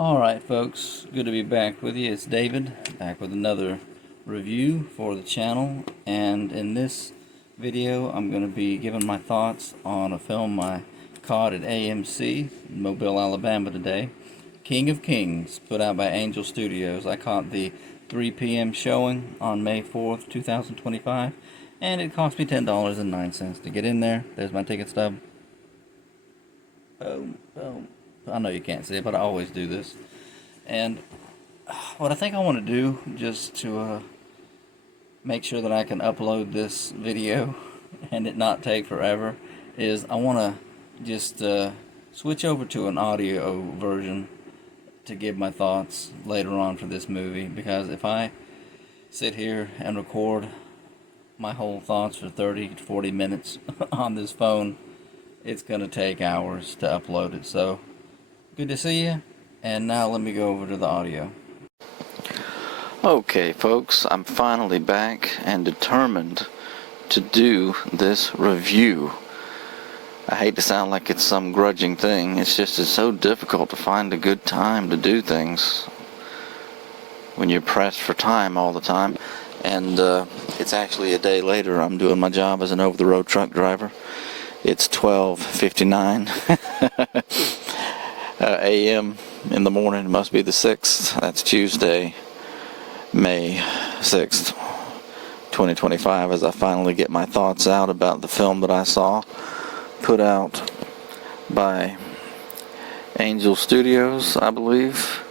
Alright folks, good to be back with you. It's David, back with another review for the channel, and in this video I'm going to be giving my thoughts on a film I caught at AMC in Mobile, Alabama today. King of Kings, put out by Angel Studios. I caught the 3 p.m. showing on May 4th, 2025, and it cost me $10.09 to get in there. There's my ticket stub. Boom, boom. I know you can't see it, but I always do this. And what I think I want to do, just to make sure that I can upload this video and it not take forever, is I want to just switch over to an audio version to give my thoughts later on for this movie, because if I sit here and record my whole thoughts for 30 to 40 minutes on this phone, it's going to take hours to upload it. So good to see you, and now let me go over to the audio. Okay folks, I'm finally back and determined to do this review. I hate to sound like it's some grudging thing, it's so difficult to find a good time to do things when you're pressed for time all the time. And it's actually a day later. I'm doing my job as an over-the-road truck driver. It's 12:59 a.m. in the morning. It must be the 6th. That's Tuesday, May 6th, 2025, as I finally get my thoughts out about the film that I saw, put out by Angel Studios, I believe.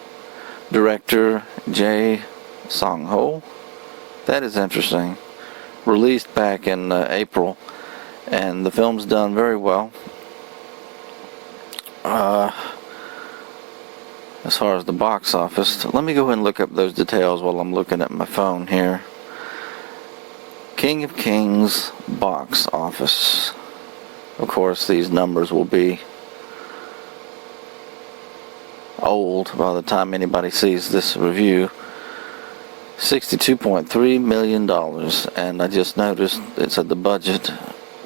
Director Jae Sang-ho. That is interesting. Released back in April. And the film's done very well. As far as the box office, let me go ahead and look up those details while I'm looking at my phone here. King of Kings box office. Of course, these numbers will be old by the time anybody sees this review. $62.3 million, and I just noticed it said the budget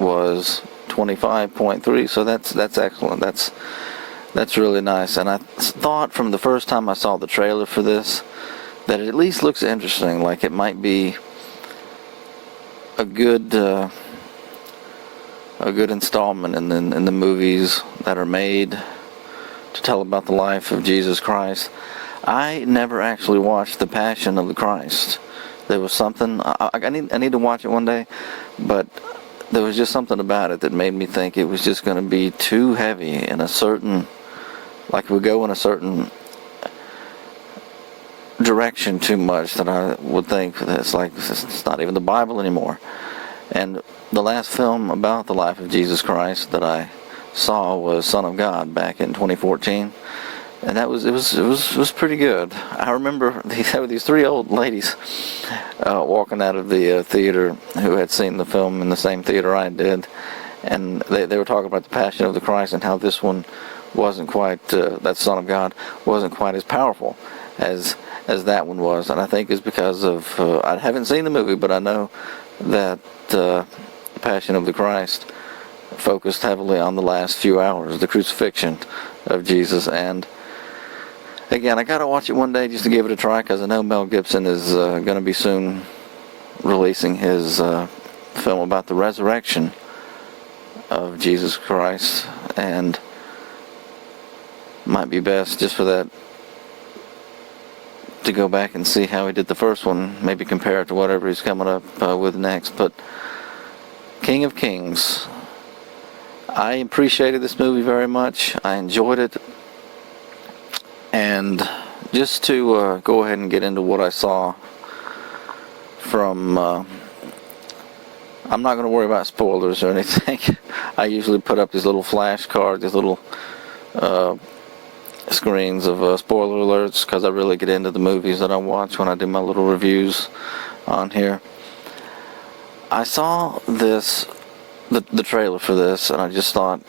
was 25.3, so that's excellent. That's really nice. And I thought from the first time I saw the trailer for this that it at least looks interesting, like it might be a good installment in the movies that are made to tell about the life of Jesus Christ. I never actually watched The Passion of the Christ. There was something I need to watch it one day, but there was just something about it that made me think it was just going to be too heavy in a certain, like we go in a certain direction too much, that I would think that it's not even the Bible anymore. And the last film about the life of Jesus Christ that I saw was Son of God back in 2014. And it was pretty good. I remember these three old ladies walking out of the theater who had seen the film in the same theater I did, and they were talking about the Passion of the Christ and how this one wasn't quite, that Son of God wasn't quite as powerful as that one was. And I think it's because of, I haven't seen the movie, but I know that the Passion of the Christ focused heavily on the last few hours, the crucifixion of Jesus. And again, I gotta watch it one day just to give it a try, because I know Mel Gibson is going to be soon releasing his film about the resurrection of Jesus Christ, and might be best just for that to go back and see how he did the first one, maybe compare it to whatever he's coming up with next. But King of Kings, I appreciated this movie very much. I enjoyed it. And just to go ahead and get into what I saw from, I'm not going to worry about spoilers or anything. I usually put up these little flashcards, these little screens of spoiler alerts, because I really get into the movies that I watch when I do my little reviews on here. I saw this, the trailer for this, and I just thought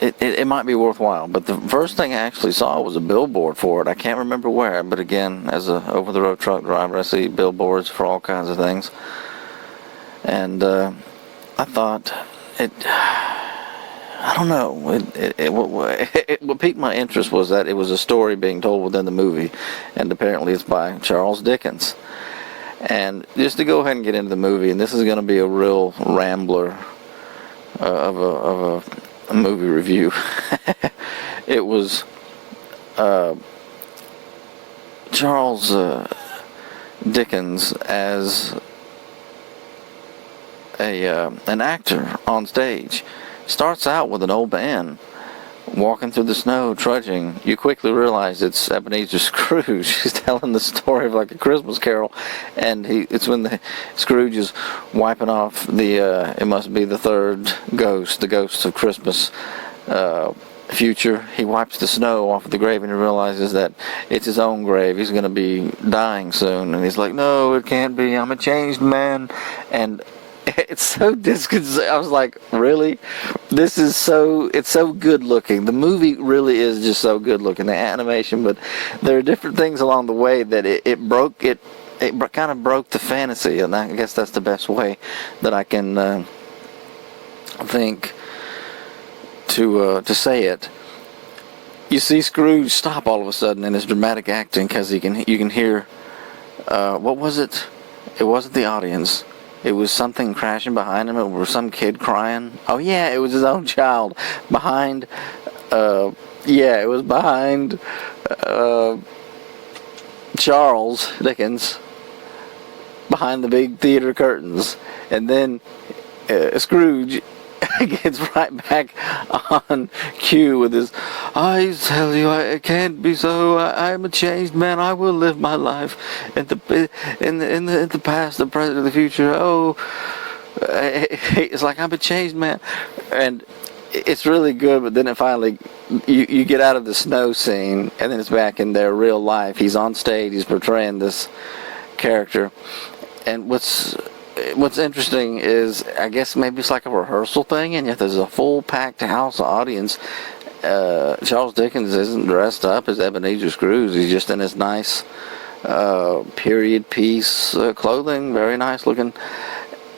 it might be worthwhile. But the first thing I actually saw was a billboard for it. I can't remember where, but again, as a over-the-road truck driver, I see billboards for all kinds of things. And I thought, I don't know. What piqued my interest was that it was a story being told within the movie, and apparently it's by Charles Dickens. And just to go ahead and get into the movie, and this is going to be a real rambler of a movie review. It was Charles Dickens as an actor on stage. Starts out with an old man walking through the snow, trudging. You quickly realize it's Ebenezer Scrooge. He's telling the story of like a Christmas Carol, and it's when the Scrooge is wiping off it must be the third ghost, the ghost of Christmas future. He wipes the snow off of the grave, and he realizes that it's his own grave. He's going to be dying soon, and he's like, "No, it can't be. I'm a changed man." And it's so disconcerting. I was like, really? It's so good looking. The movie really is just so good looking, the animation, but there are different things along the way that it kind of broke the fantasy, and I guess that's the best way that I can think to say it. You see Scrooge stop all of a sudden in his dramatic acting because you can hear, what was it? It wasn't the audience. It was something crashing behind him. It was some kid crying. Oh yeah, it was his own child behind. It was behind Charles Dickens, behind the big theater curtains, and then Scrooge gets right back on cue with his, "I tell you, it can't be so. I'm a changed man. I will live my life in the past, the present, the future. Oh," it's like, "I'm a changed man," and it's really good. But then it finally, you get out of the snow scene, and then it's back in their real life. He's on stage. He's portraying this character, and What's interesting is, I guess maybe it's like a rehearsal thing, and yet there's a full packed house audience. Charles Dickens isn't dressed up as Ebenezer Scrooge. He's just in his nice period piece clothing, very nice looking.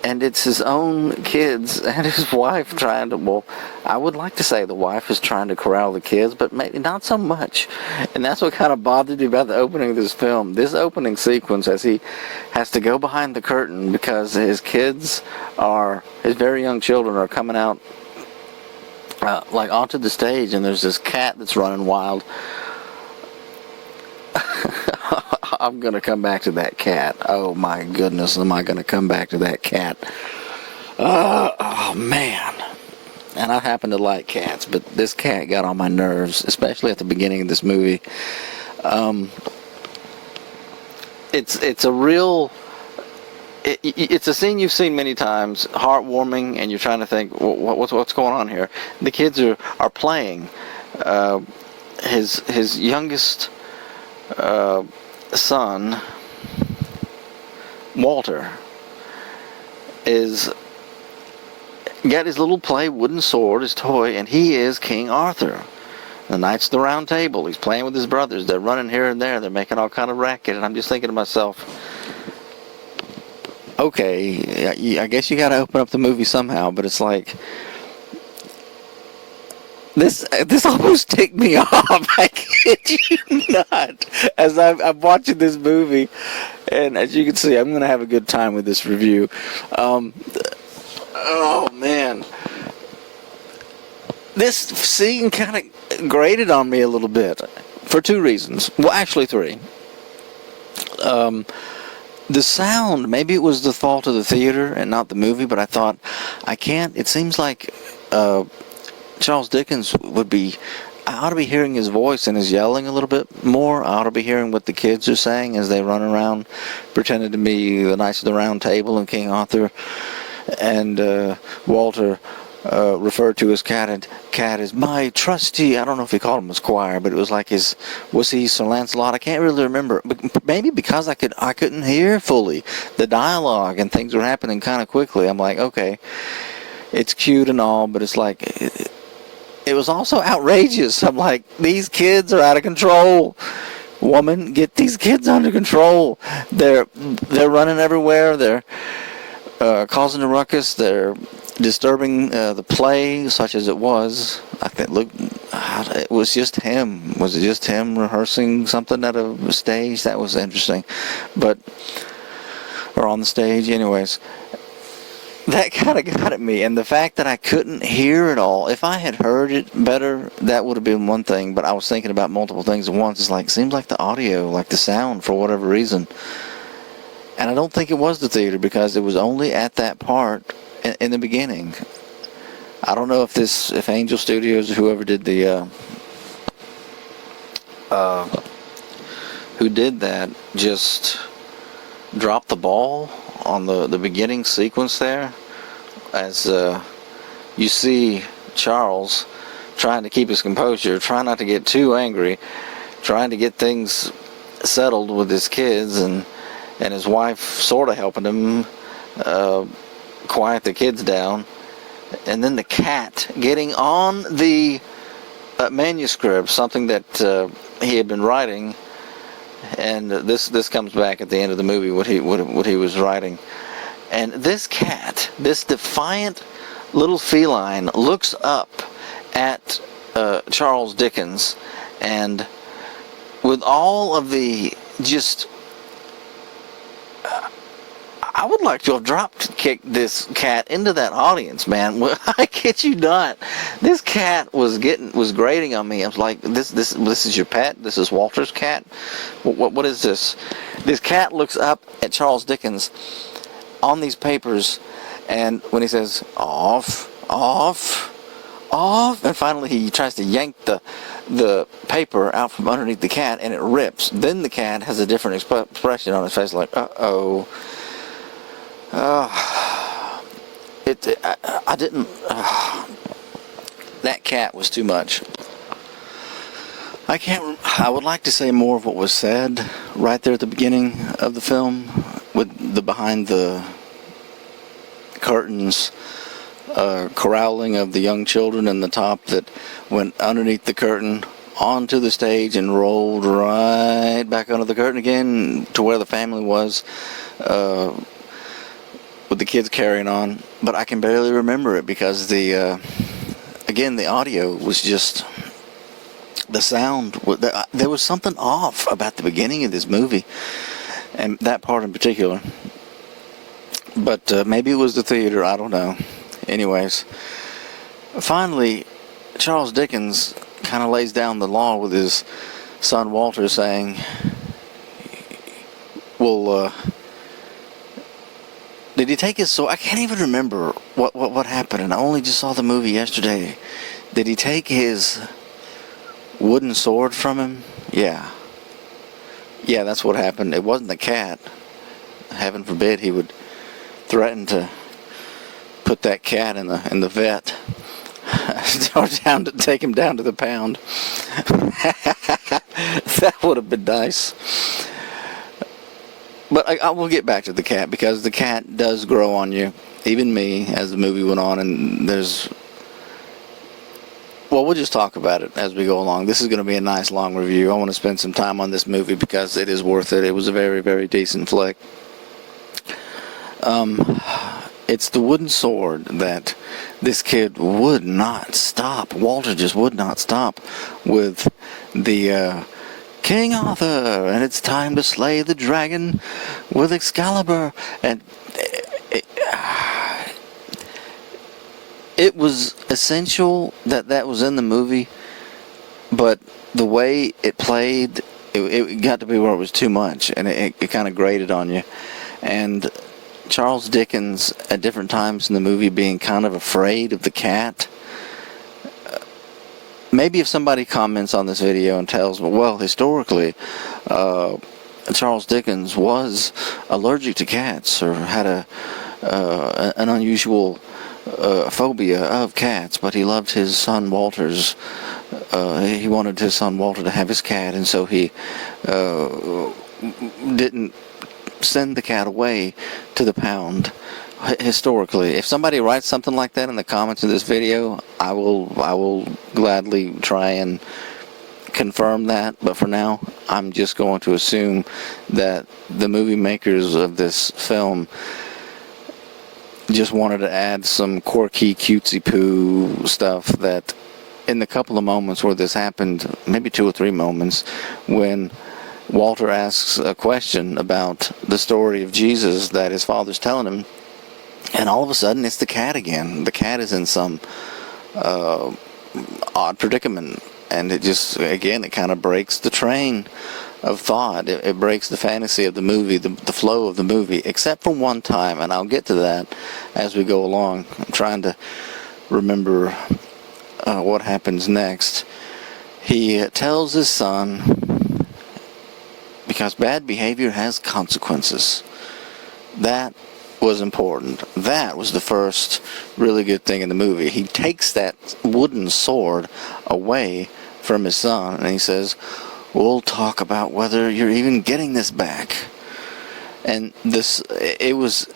And it's his own kids and his wife trying to, well, I would like to say the wife is trying to corral the kids, but maybe not so much. And that's what kind of bothered me about the opening of this film. This opening sequence, as he has to go behind the curtain because his very young children are coming out like onto the stage, and there's this cat that's running wild. I'm going to come back to that cat. Oh my goodness, am I going to come back to that cat? Oh man. And I happen to like cats, but this cat got on my nerves, especially at the beginning of this movie. It's a scene you've seen many times, heartwarming, and you're trying to think, what's going on here? The kids are playing. His youngest son, Walter, is got his little play wooden sword, his toy, and he is King Arthur. The Knights of the Round Table. He's playing with his brothers. They're running here and there. They're making all kind of racket, and I'm just thinking to myself, okay, I guess you got to open up the movie somehow, but it's like, This almost ticked me off. I kid you not. As I'm watching this movie, and as you can see, I'm going to have a good time with this review. Oh man, this scene kind of grated on me a little bit for two reasons. Well, actually three. The sound, maybe it was the fault of the theater and not the movie, but I thought, it seems like Charles Dickens I ought to be hearing his voice and his yelling a little bit more. I ought to be hearing what the kids are saying as they run around pretending to be the Knights of the Round Table and King Arthur. And Walter referred to his cat as my trusty, I don't know if he called him a squire, but it was like was he Sir Lancelot? I can't really remember. But maybe because I couldn't hear fully the dialogue and things were happening kind of quickly. I'm like, okay, it's cute and all, but it's like, it was also outrageous. I'm like, these kids are out of control. Woman, get these kids under control. They're running everywhere. They're causing a ruckus. They're disturbing the play, such as it was. I think, look, it was just him. Was it just him rehearsing something at a stage? That was interesting. But, or on the stage, anyways. That kind of got at me, and the fact that I couldn't hear it all. If I had heard it better, that would have been one thing, but I was thinking about multiple things at once. It's like, seems like the audio, like the sound, for whatever reason. And I don't think it was the theater, because it was only at that part in the beginning. I don't know if Angel Studios, whoever did the, who did that, just dropped the ball on the beginning sequence there, as you see Charles trying to keep his composure, trying not to get too angry, trying to get things settled with his kids, and his wife sort of helping him quiet the kids down, and then the cat getting on the manuscript, something that he had been writing. And this comes back at the end of the movie, what he was writing. And this cat, this defiant little feline, looks up at Charles Dickens, and with all of the just, I would like to have drop-kicked this cat into that audience, man. I kid you not. This cat was grating on me. I was like, this is your pet? This is Walter's cat? What is this? This cat looks up at Charles Dickens on these papers, and when he says, off, and finally he tries to yank the paper out from underneath the cat, and it rips. Then the cat has a different expression on his face, like, uh-oh. I didn't. That cat was too much. I would like to say more of what was said right there at the beginning of the film, with the behind the curtains corralling of the young children, and the top that went underneath the curtain onto the stage and rolled right back under the curtain again to where the family was. With the kids carrying on, but I can barely remember it, because again, the audio was just, the sound, there was something off about the beginning of this movie, and that part in particular. But maybe it was the theater, I don't know. Anyways, finally, Charles Dickens kind of lays down the law with his son Walter, saying, well, did he take his sword? I can't even remember what happened, and I only just saw the movie yesterday. Did he take his wooden sword from him? Yeah, that's what happened. It wasn't the cat. Heaven forbid he would threaten to put that cat in the vet, or take him down to the pound. That would have been nice. But I will get back to the cat, because the cat does grow on you, even me, as the movie went on, and we'll just talk about it as we go along. This is going to be a nice long review. I want to spend some time on this movie because it is worth it. It was a very, very decent flick. It's the wooden sword that this kid would not stop. Walter just would not stop with the King Arthur, and it's time to slay the dragon with Excalibur. And it was essential that was in the movie, but the way it played, it got to be where it was too much, and it kind of grated on you. And Charles Dickens, at different times in the movie, being kind of afraid of the cat. Maybe if somebody comments on this video and tells me, well, historically, Charles Dickens was allergic to cats, or had an unusual phobia of cats, but he loved his son Walter's. He wanted his son Walter to have his cat, and so he didn't send the cat away to the pound. Historically, if somebody writes something like that in the comments of this video, I will gladly try and confirm that. But for now, I'm just going to assume that the movie makers of this film just wanted to add some quirky, cutesy-poo stuff that in the couple of moments where this happened, maybe 2 or 3 moments, when Walter asks a question about the story of Jesus that his father's telling him, and all of a sudden it's the cat again. The cat is in some odd predicament, and it just, again, it kind of breaks the train of thought. It breaks the fantasy of the movie, the flow of the movie, except for one time, and I'll get to that as we go along. I'm trying to remember what happens next. He tells his son, because bad behavior has consequences. That was important. That was the first really good thing in the movie. He takes that wooden sword away from his son, and he says, we'll talk about whether you're even getting this back. And it was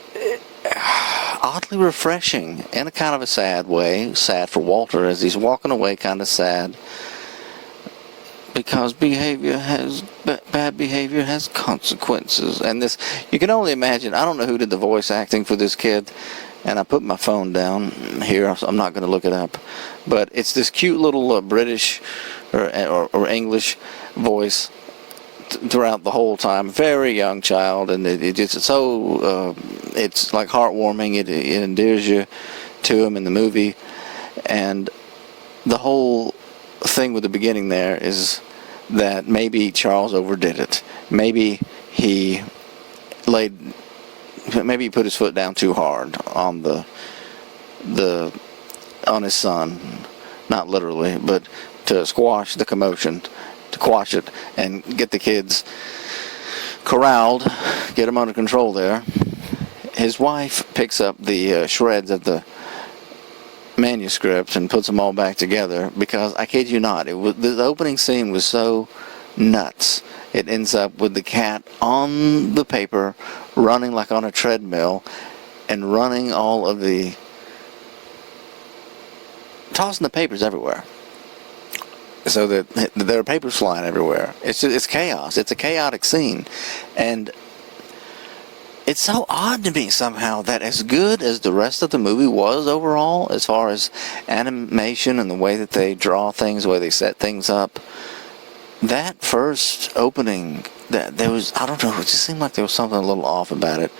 oddly refreshing in a kind of a sad way. Sad for Walter as he's walking away, kind of sad, because bad behavior has consequences. And this, you can only imagine. I don't know who did the voice acting for this kid, and I put my phone down here, so I'm not going to look it up, but it's this cute little British or English voice throughout the whole time. Very young child, and it's so it's like heartwarming. It endears you to him in the movie, and the whole thing with the beginning there is that maybe Charles overdid it. Maybe he put his foot down too hard on on his son, not literally, but to squash the commotion, to quash it, and get the kids corralled, get them under control there. His wife picks up the shreds of the manuscript and puts them all back together, because I kid you not, the opening scene was so nuts. It ends up with the cat on the paper, running like on a treadmill, and running all of tossing the papers everywhere, so that there are papers flying everywhere. It's chaos. It's a chaotic scene, and it's so odd to me somehow that, as good as the rest of the movie was overall, as far as animation and the way that they draw things, the way they set things up, that first opening, there was, I don't know, it just seemed like there was something a little off about it,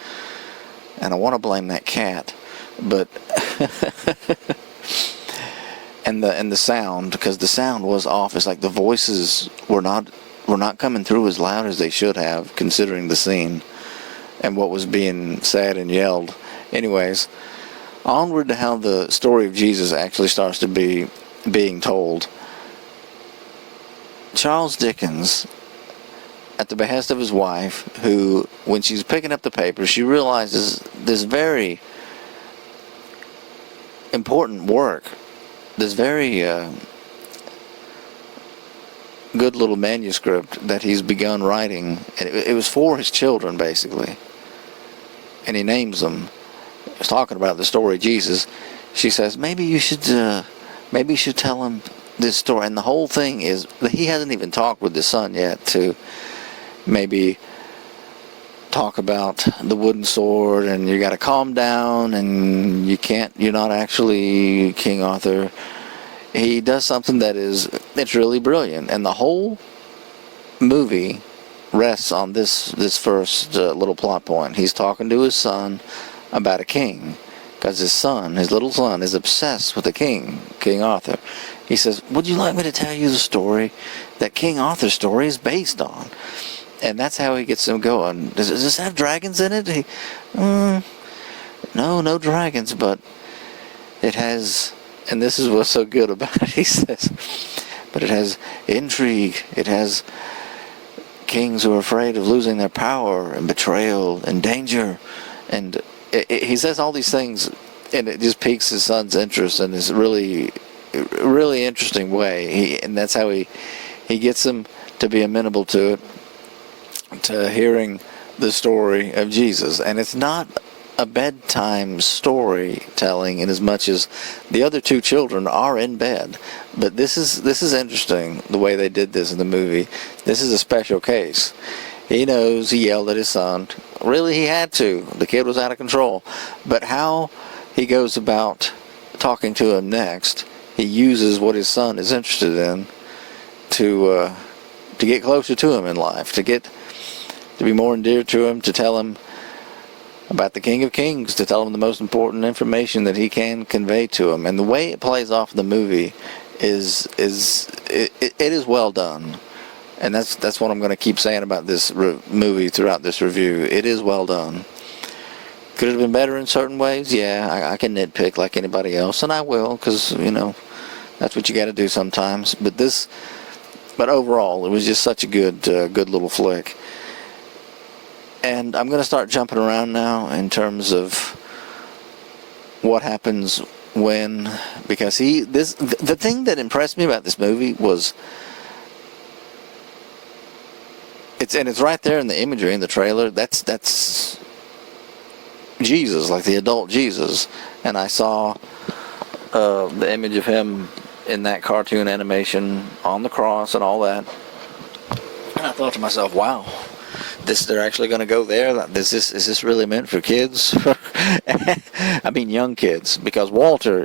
and I want to blame that cat, but and the sound, because the sound was off. It's like the voices were not coming through as loud as they should have, considering the scene and what was being said and yelled. Anyways, onward to how the story of Jesus actually starts to be being told. Charles Dickens, at the behest of his wife, who, when she's picking up the paper, she realizes this very important work, this very good little manuscript that he's begun writing. And it was for his children, basically. And he names them. He's talking about the story of Jesus. She says, maybe you should tell him this story. And the whole thing is that he hasn't even talked with his son yet to maybe talk about the wooden sword, and you got to calm down, and you're not actually King Arthur. He does something it's really brilliant, and the whole movie rests on this first little plot point. He's talking to his son about a king, because his little son is obsessed with the king, King Arthur. He says, would you like me to tell you the story that King Arthur's story is based on? And that's how he gets him going. Does this have dragons in it? No dragons, but it has, and this is what's so good about it, he says, but it has intrigue, it has kings who are afraid of losing their power, and betrayal, and danger, and he says all these things, and it just piques his son's interest in this really, really interesting way. And that's how he gets him to be amenable to it, to hearing the story of Jesus. And it's not a bedtime storytelling in as much as the other two children are in bed, but this is interesting the way they did this in the movie. This is a special case. He knows he yelled at his son. Really, he had to. The kid was out of control. But how he goes about talking to him next, he uses what his son is interested in to get closer to him in life, to be more endeared to him, to tell him about the King of Kings, to tell him the most important information that he can convey to him. And the way it plays off in the movie is well done. And that's what I'm going to keep saying about this movie throughout this review. It is well done. Could it have been better in certain ways? Yeah, I can nitpick like anybody else, and I will, because, that's what you got to do sometimes. But overall, it was just such a good little flick. And I'm going to start jumping around now in terms of what happens when, because the thing that impressed me about this movie was, it's right there in the imagery in the trailer. That's Jesus, like the adult Jesus, and I saw the image of him in that cartoon animation on the cross and all that, and I thought to myself, wow, they're actually going to go there. Is this really meant for kids? I mean, young kids, because Walter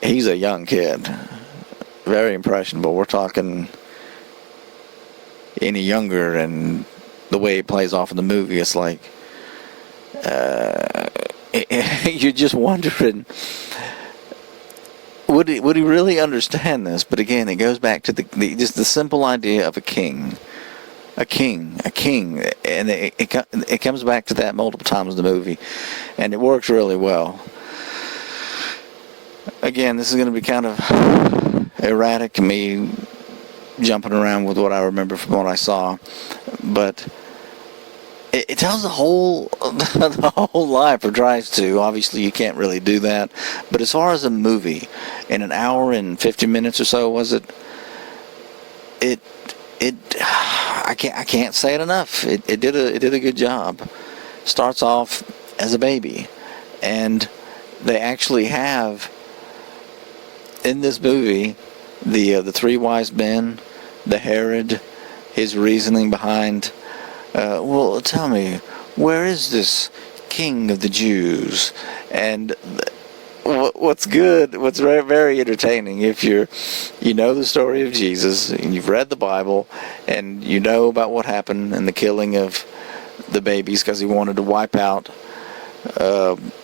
he's a young kid, very impressionable. We're talking any younger, and the way it plays off in the movie, it's like you're just wondering, would he really understand this? But again, it goes back to just the simple idea of a king, and it comes back to that multiple times in the movie, and it works really well. Again, this is going to be kind of erratic, me jumping around with what I remember from what I saw, but it tells the whole life, or tries to. Obviously, you can't really do that, but as far as a movie, in an hour and 50 minutes or so, was it? I can't say it enough. It did a good job. Starts off as a baby, and they actually have in this movie the three wise men, the Herod, his reasoning behind, well, tell me, where is this King of the Jews? And what's good, what's very, very entertaining, if you know the story of Jesus, and you've read the Bible, and you know about what happened in the killing of the babies, because he wanted to wipe out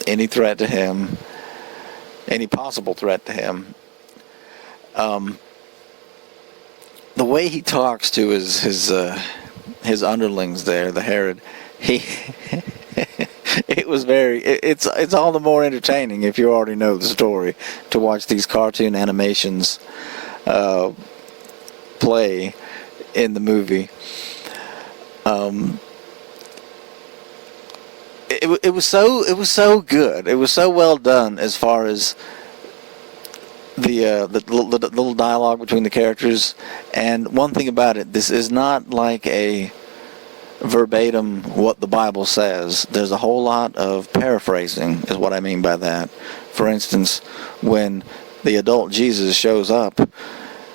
any threat to him, any possible threat to him. The way he talks to his underlings there, the Herod, it's all the more entertaining if you already know the story, to watch these cartoon animations play in the movie. It was so good. It was so well done as far as the little dialogue between the characters. And one thing about it, this is not like a verbatim what the Bible says. There's a whole lot of paraphrasing, is what I mean by that. For instance, when the adult Jesus shows up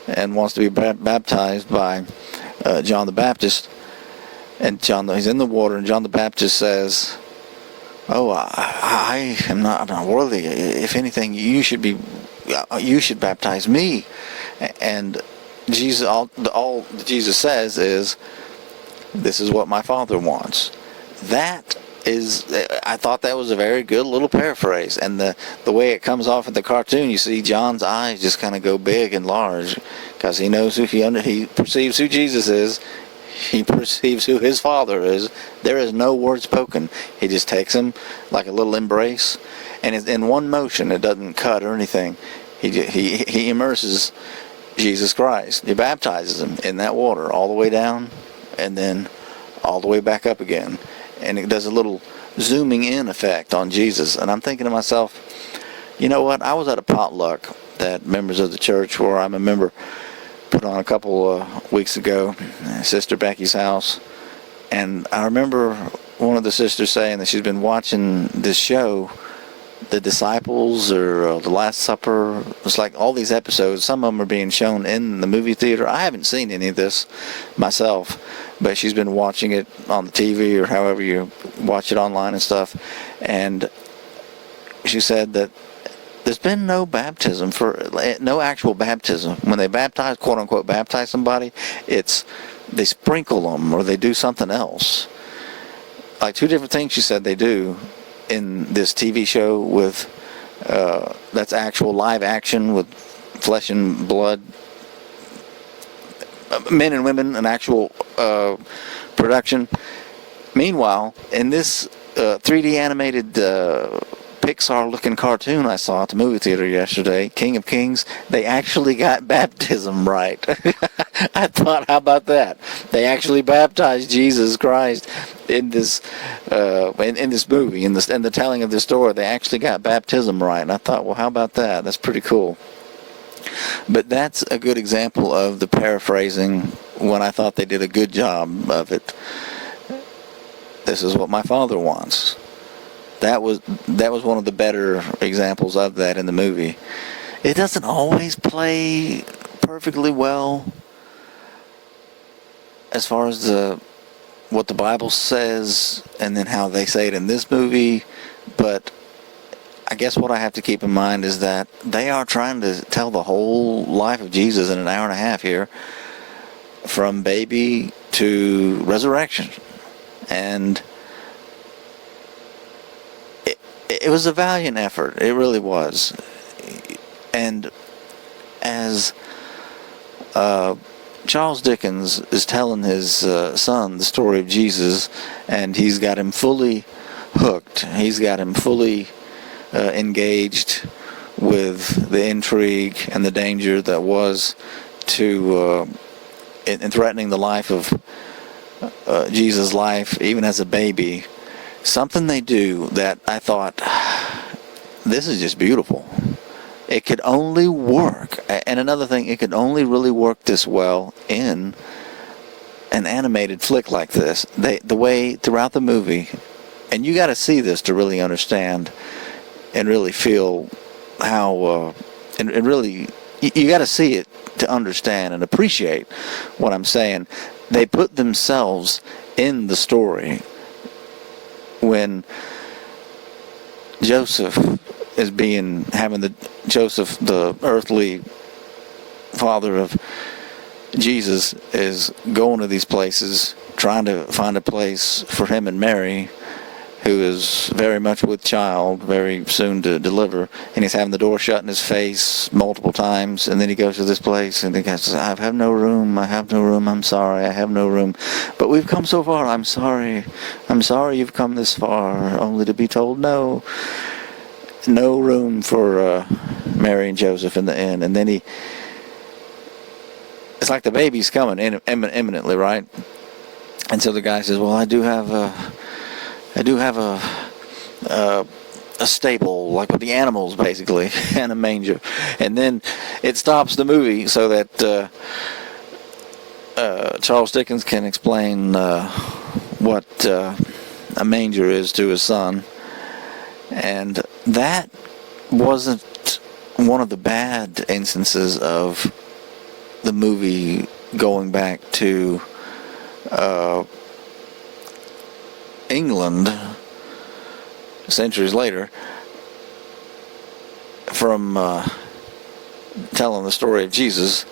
and wants to be baptized by John the Baptist, and he's in the water, and John the Baptist says, "Oh, I'm not worthy. If anything, you should baptize me." And Jesus, all Jesus says is, "This is what my Father wants." I thought that was a very good little paraphrase. And the way it comes off in the cartoon, you see John's eyes just kind of go big and large, because he knows he perceives who Jesus is. He perceives who his Father is. There is no word spoken. He just takes him like a little embrace, and it's in one motion. It doesn't cut or anything. He immerses Jesus Christ. He baptizes him in that water all the way down, and then all the way back up again. And it does a little zooming in effect on Jesus. And I'm thinking to myself, you know what? I was at a potluck that members of the church where I'm a member put on a couple weeks ago, Sister Becky's house. And I remember one of the sisters saying that she's been watching this show the Disciples or The Last Supper. It's like all these episodes, some of them are being shown in the movie theater. I haven't seen any of this myself, but she's been watching it on the TV or however you watch it online and stuff. And she said that there's been no baptism, no actual baptism. When they baptize, quote unquote, baptize somebody, they sprinkle them or they do something else. Like 2 different things she said they do in this TV show with that's actual live action with flesh and blood, men and women, an actual production. Meanwhile, in this 3D animated Pixar-looking cartoon I saw at the movie theater yesterday, King of Kings, they actually got baptism right. I thought, how about that? They actually baptized Jesus Christ in this in this movie, in the telling of this story. They actually got baptism right, and I thought, well, how about that? That's pretty cool. But that's a good example of the paraphrasing when I thought they did a good job of it. This is what my Father wants. That was one of the better examples of that in the movie. It doesn't always play perfectly well as far as what the Bible says and then how they say it in this movie, but I guess what I have to keep in mind is that they are trying to tell the whole life of Jesus in an hour and a half here, from baby to resurrection. And it was a valiant effort. It really was. And as Charles Dickens is telling his son the story of Jesus, and he's got him fully hooked. He's got him fully engaged with the intrigue and the danger that was to in threatening the life of Jesus' life, even as a baby. Something they do that I thought, this is just beautiful. It could only work. And another thing, it could only really work this well in an animated flick like this. The way throughout the movie, and you got to see this to really understand and really feel how, and really, you got to see it to understand and appreciate what I'm saying. They put themselves in the story. When Joseph is Joseph, the earthly father of Jesus, is going to these places, trying to find a place for him and Mary, who is very much with child, very soon to deliver, and he's having the door shut in his face multiple times, and then he goes to this place, and the guy says, I have no room, I'm sorry, I have no room, but we've come so far, I'm sorry you've come this far, only to be told no room for Mary and Joseph in the inn. And then it's like the baby's coming imminently, right? And so the guy says, well, I do have a stable, like with the animals, basically, and a manger. And then it stops the movie so that Charles Dickens can explain what a manger is to his son. And that wasn't one of the bad instances of the movie going back to England centuries later, from telling the story of Jesus.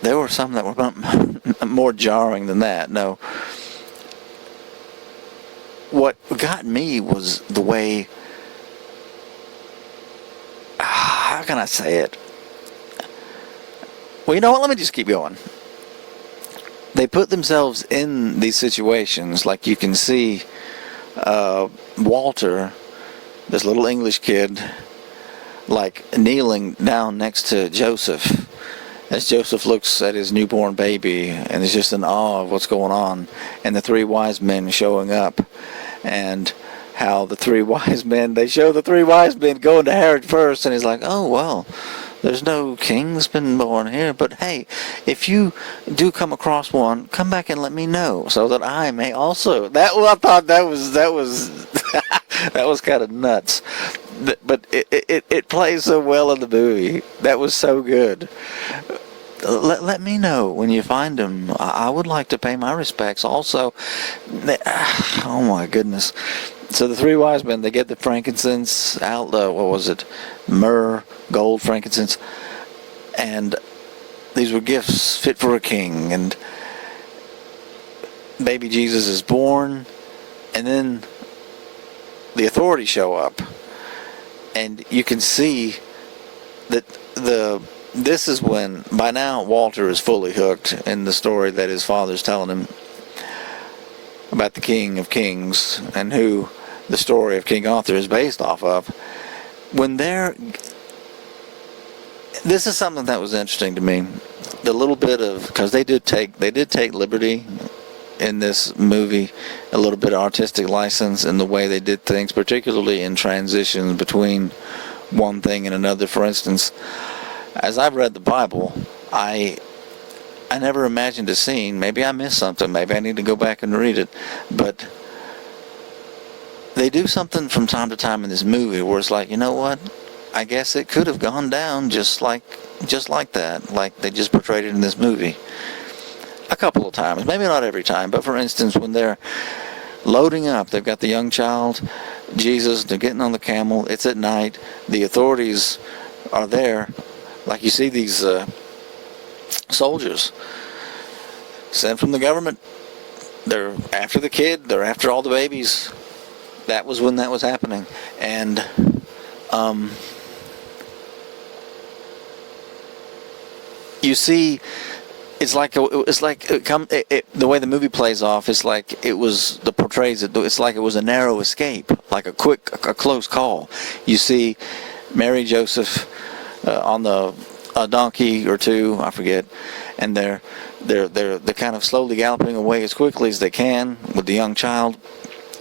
There were some that were more jarring than that. No, what got me was the way, how can I say it? Well, you know what, let me just keep going. They put themselves in these situations, like you can see Walter, this little English kid, like kneeling down next to Joseph, as Joseph looks at his newborn baby and is just in awe of what's going on, and the 3 wise men showing up, and how the 3 wise men, they show the 3 wise men going to Herod first, and he's like, oh, well, there's no king's been born here, but hey, if you do come across one, come back and let me know, so that I may also. I thought that was that was kind of nuts. but it plays so well in the movie. That was so good. Let me know when you find them. I would like to pay my respects. Also, oh my goodness. So the three wise men, they get the frankincense out. What was it? Myrrh, gold, frankincense, and these were gifts fit for a king. And baby Jesus is born, and then the authorities show up, and you can see that this is when, by now, Walter is fully hooked in the story that his father's telling him about the King of Kings and who the story of King Arthur is based off of. This is something that was interesting to me. The little bit of, because they did take liberty in this movie, a little bit of artistic license in the way they did things, particularly in transitions between one thing and another. For instance, as I've read the Bible, I never imagined a scene. Maybe I missed something. Maybe I need to go back and read it. But they do something from time to time in this movie where it's like, you know what? I guess it could have gone down just like that. Like they just portrayed it in this movie. A couple of times. Maybe not every time. But for instance, when they're loading up, they've got the young child, Jesus, they're getting on the camel. It's at night. The authorities are there. Like you see these soldiers sent from the government. They're after the kid. They're after all the babies. That was when that was happening. And you see, it's like the way the movie plays off. It's like it was the portrays it. It's like it was a narrow escape, like a close call. You see Mary, Joseph on a donkey or two, I forget, and they're kind of slowly galloping away as quickly as they can with the young child,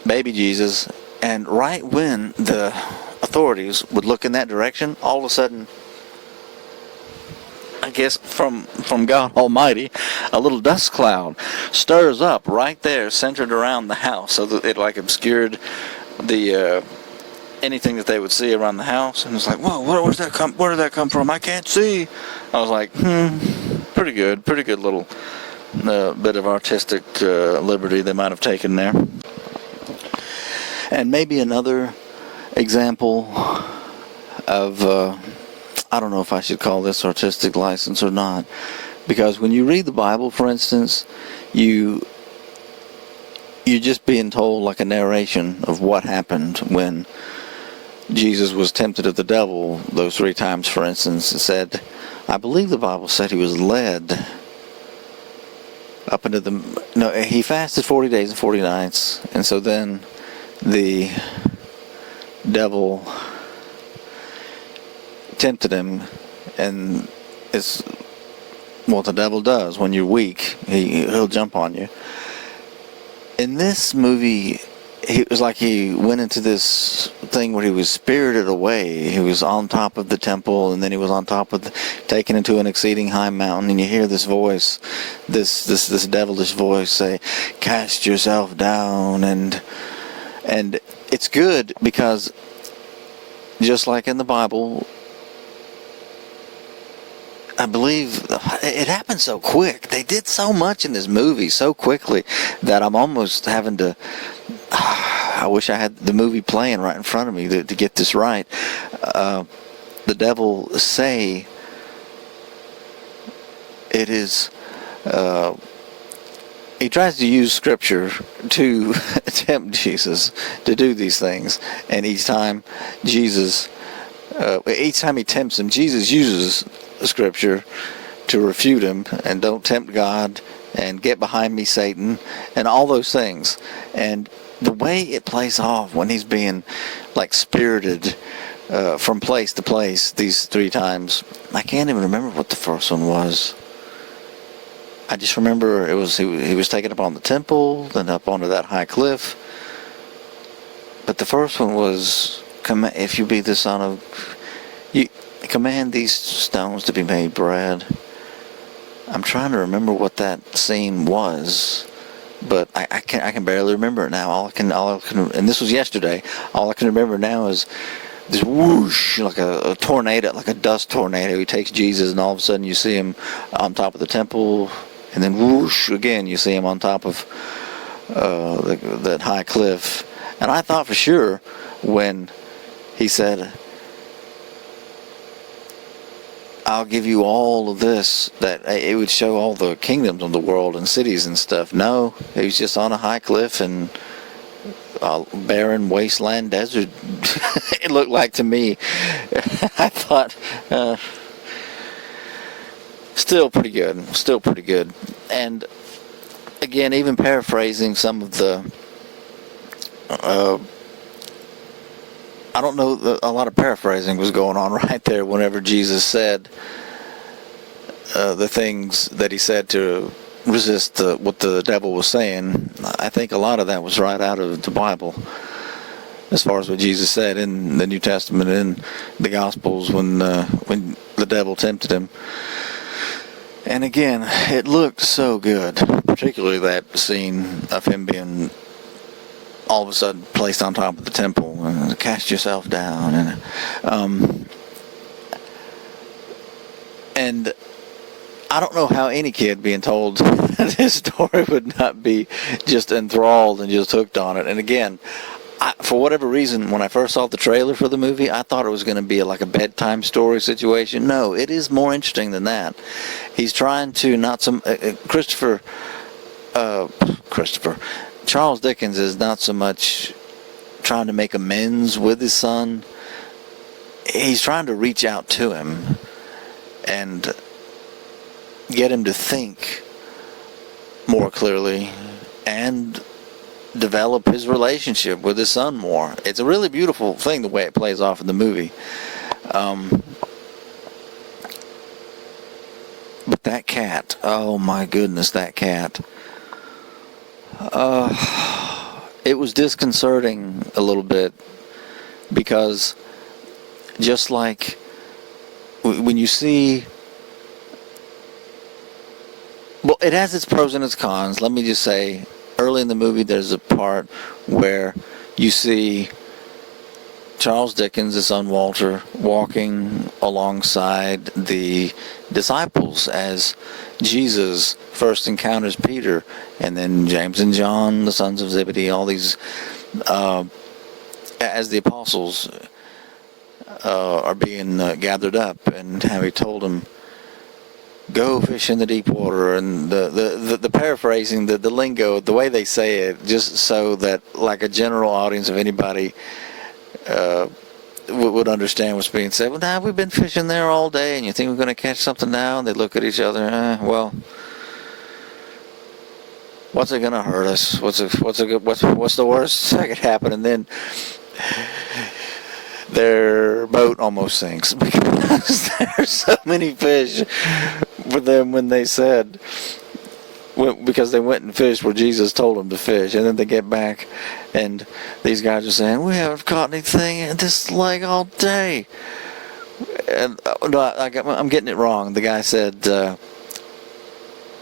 baby Jesus. And right when the authorities would look in that direction, all of a sudden, I guess from God Almighty, a little dust cloud stirs up right there, centered around the house, so that it like obscured the anything that they would see around the house. And it's like, whoa, where did that come from? I can't see. I was like, pretty good little bit of artistic liberty they might have taken there. And maybe another example of I don't know if I should call this artistic license or not, because when you read the Bible, for instance, you're just being told like a narration of what happened when Jesus was tempted of the devil those 3 times. For instance, it said, I believe the Bible said he was led up into he fasted 40 days and 40 nights, and so then the devil tempted him, and it's what the devil does when you're weak. He'll jump on you. In this movie, it was like he went into this thing where he was spirited away. He was on top of the temple, and then he was on top of taken into an exceeding high mountain, and you hear this voice, this devilish voice say, cast yourself down. And it's good because just like in the Bible, I believe it happened so quick. They did so much in this movie so quickly that I'm almost having to I wish I had the movie playing right in front of me to get this right. The devil say it is he tries to use scripture to tempt Jesus to do these things, and each time he tempts him, Jesus uses scripture to refute him and don't tempt God and get behind me, Satan, and all those things. And the way it plays off when he's being like spirited from place to place these 3 times, I can't even remember what the first one was. I just remember it was he was taken up on the temple, then up onto that high cliff. But the first one was, if you be the son of, you command these stones to be made bread. I'm trying to remember what that scene was, but I can barely remember it now. All I can, and this was yesterday. All I can remember now is this whoosh, like a tornado, like a dust tornado. He takes Jesus, and all of a sudden you see him on top of the temple, and then whoosh again, you see him on top of that high cliff. And I thought for sure when he said, I'll give you all of this, that it would show all the kingdoms of the world and cities and stuff. No, he was just on a high cliff and barren wasteland desert. It looked like to me. I thought, still pretty good. And again, even paraphrasing some of the I don't know, a lot of paraphrasing was going on right there whenever Jesus said the things that he said to resist what the devil was saying. I think a lot of that was right out of the Bible, as far as what Jesus said in the New Testament, in the Gospels, when the devil tempted him. And again, it looked so good, particularly that scene of him being all of a sudden placed on top of the temple and cast yourself down, and I don't know how any kid being told this story would not be just enthralled and just hooked on it. And again, for whatever reason, when I first saw the trailer for the movie, I thought it was going to be like a bedtime story situation. No, it is more interesting than that. He's trying to Charles Dickens is not so much trying to make amends with his son. He's trying to reach out to him and get him to think more clearly and develop his relationship with his son more. It's a really beautiful thing the way it plays off in the movie. But that cat, oh my goodness, that cat. It was disconcerting a little bit, because just like when you see, well, it has its pros and its cons. Let me just say, early in the movie, there's a part where you see Charles Dickens, his son Walter, walking alongside the disciples as Jesus first encounters Peter, and then James and John, the sons of Zebedee, all these, as the apostles are being gathered up, and how he told them, go fish in the deep water, and the paraphrasing, the lingo, the way they say it, just so that like a general audience of anybody would understand what's being said. Well, now we've been fishing there all day, and you think we're going to catch something now? And they look at each other. Well, what's it going to hurt us? What's the worst that could happen? And then their boat almost sinks because there's so many fish. But then when they said, because they went and fished where Jesus told them to fish, and then they get back, and these guys are saying, we haven't caught anything in this lake all day. And no, I'm getting it wrong. The guy said, there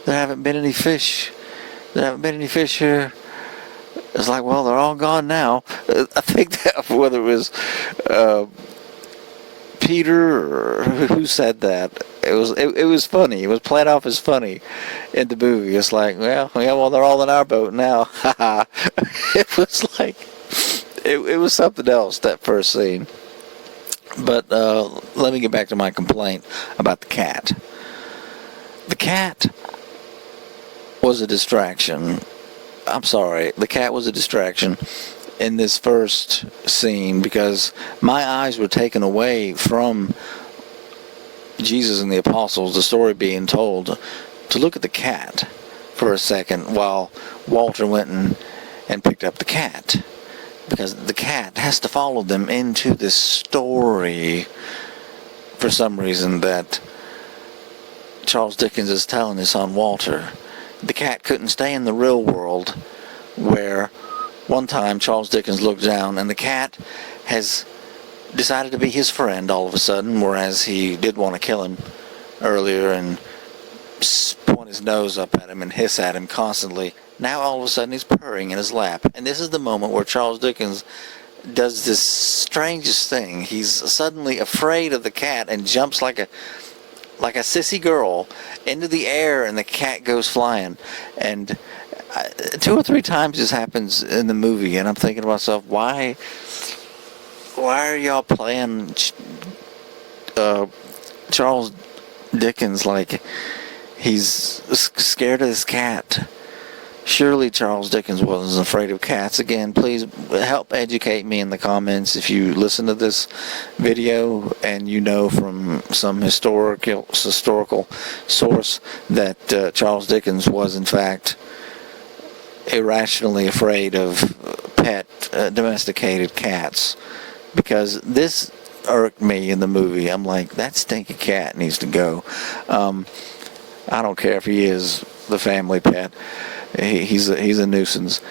haven't been any fish. There haven't been any fish here. It's like, well, they're all gone now. I think that whether it was Peter or who said that, it was funny. It was played off as funny in the movie. It's like, well, they're all in our boat now. It was like, it was something else, that first scene. But let me get back to my complaint about the cat. The cat was a distraction. I'm sorry, the cat was a distraction in this first scene, because my eyes were taken away from Jesus and the apostles, the story being told, to look at the cat for a second while Walter went and picked up the cat, because the cat has to follow them into this story for some reason that Charles Dickens is telling his son Walter. The cat couldn't stay in the real world, where one time Charles Dickens looked down and the cat has decided to be his friend all of a sudden, whereas he did want to kill him earlier and point his nose up at him and hiss at him constantly. Now all of a sudden he's purring in his lap. And this is the moment where Charles Dickens does this strangest thing. He's suddenly afraid of the cat and jumps like a sissy girl into the air, and the cat goes flying. And 2 or 3 times this happens in the movie, and I'm thinking to myself, why are y'all playing Charles Dickens like he's scared of this cat? Surely Charles Dickens wasn't afraid of cats. Again, please help educate me in the comments if you listen to this video and you know from some historical source that Charles Dickens was in fact irrationally afraid of pet domesticated cats, because this irked me in the movie. I'm like, that stinky cat needs to go. I don't care if he is the family pet. He's a nuisance.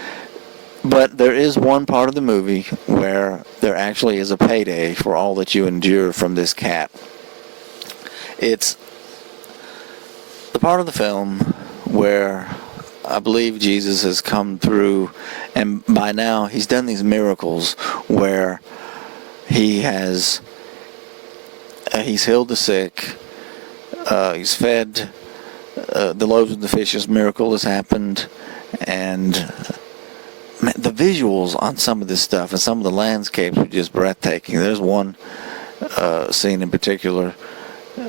But there is one part of the movie where there actually is a payday for all that you endure from this cat. It's the part of the film where I believe Jesus has come through, and by now he's done these miracles where he's healed the sick, he's fed the loaves and the fishes. Miracle has happened, and man, the visuals on some of this stuff and some of the landscapes are just breathtaking. There's one scene in particular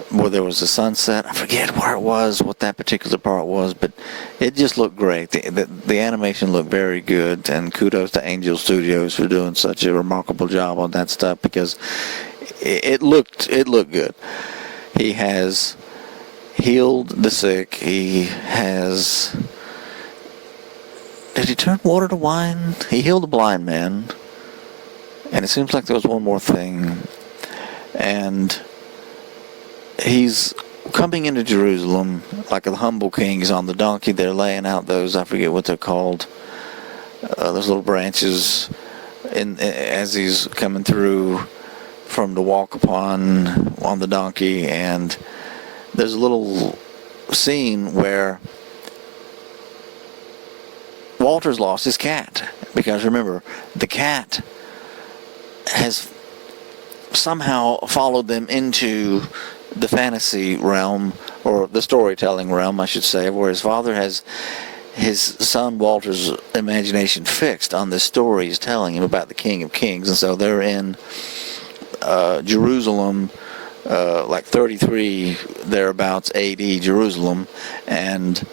where there was a sunset. I forget where it was, what that particular part was, but it just looked great. The animation looked very good, and kudos to Angel Studios for doing such a remarkable job on that stuff, because it looked good. He has healed the sick. He has... Did he turn water to wine? He healed a blind man. And it seems like there was one more thing. And he's coming into Jerusalem like a humble king. He's on the donkey. They're laying out those, I forget what they're called, those little branches as he's coming through from to walk upon on the donkey. And there's a little scene where Walter's lost his cat, because remember, the cat has somehow followed them into the fantasy realm, or the storytelling realm, I should say, where his father has his son Walter's imagination fixed on this story he's telling him about the King of Kings. And so they're in Jerusalem, like 33 thereabouts AD Jerusalem, and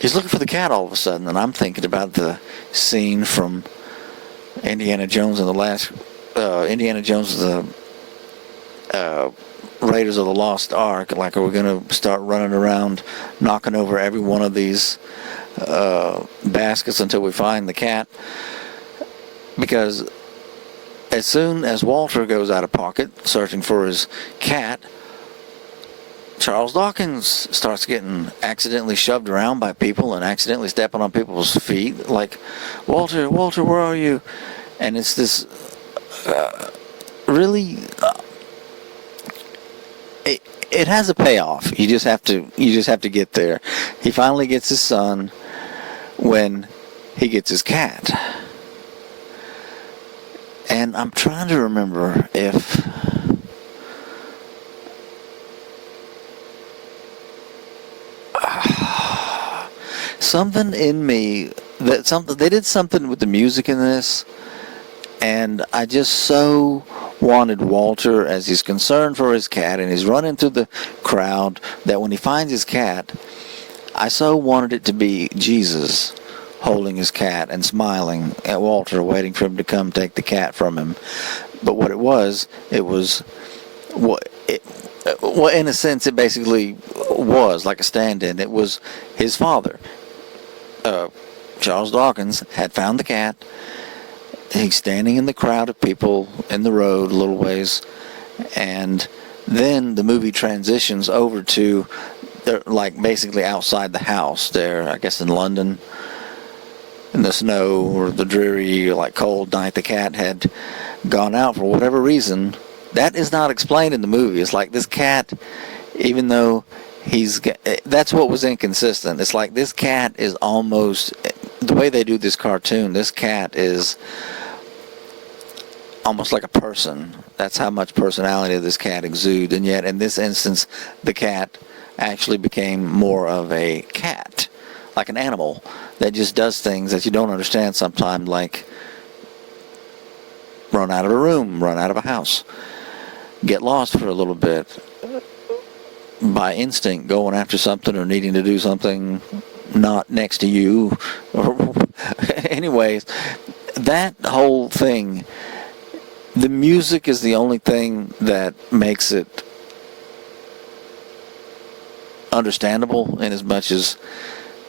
he's looking for the cat all of a sudden. And I'm thinking about the scene from Indiana Jones and the last Indiana Jones, the Raiders of the Lost Ark. Like, are we going to start running around knocking over every one of these baskets until we find the cat? Because as soon as Walter goes out of pocket searching for his cat, Charles Dawkins starts getting accidentally shoved around by people and accidentally stepping on people's feet. Like, Walter, where are you? And it's this really... It has a payoff. You just have to get there. He finally gets his son when he gets his cat. And I'm trying to remember if something in me they did something with the music in this, and I just so wanted Walter, as he's concerned for his cat and he's running through the crowd, that when he finds his cat, I so wanted it to be Jesus holding his cat and smiling at Walter, waiting for him to come take the cat from him. But what it was well, in a sense, it basically was like a stand-in. It was his father. Charles Dawkins had found the cat. He's standing in the crowd of people in the road a little ways, and then the movie transitions over to they're like basically outside the house there, I guess in London, in the snow or the dreary, like cold night. The cat had gone out for whatever reason. That is not explained in the movie. It's like this cat, even though that's what was inconsistent. It's like this cat is almost, the way they do this cartoon, this cat is almost like a person. That's how much personality this cat exudes. And yet, in this instance, the cat actually became more of a cat, like an animal that just does things that you don't understand sometimes, like run out of a room, run out of a house, get lost for a little bit, by instinct going after something or needing to do something not next to you. Anyways, that whole thing, the music is the only thing that makes it understandable, in as much as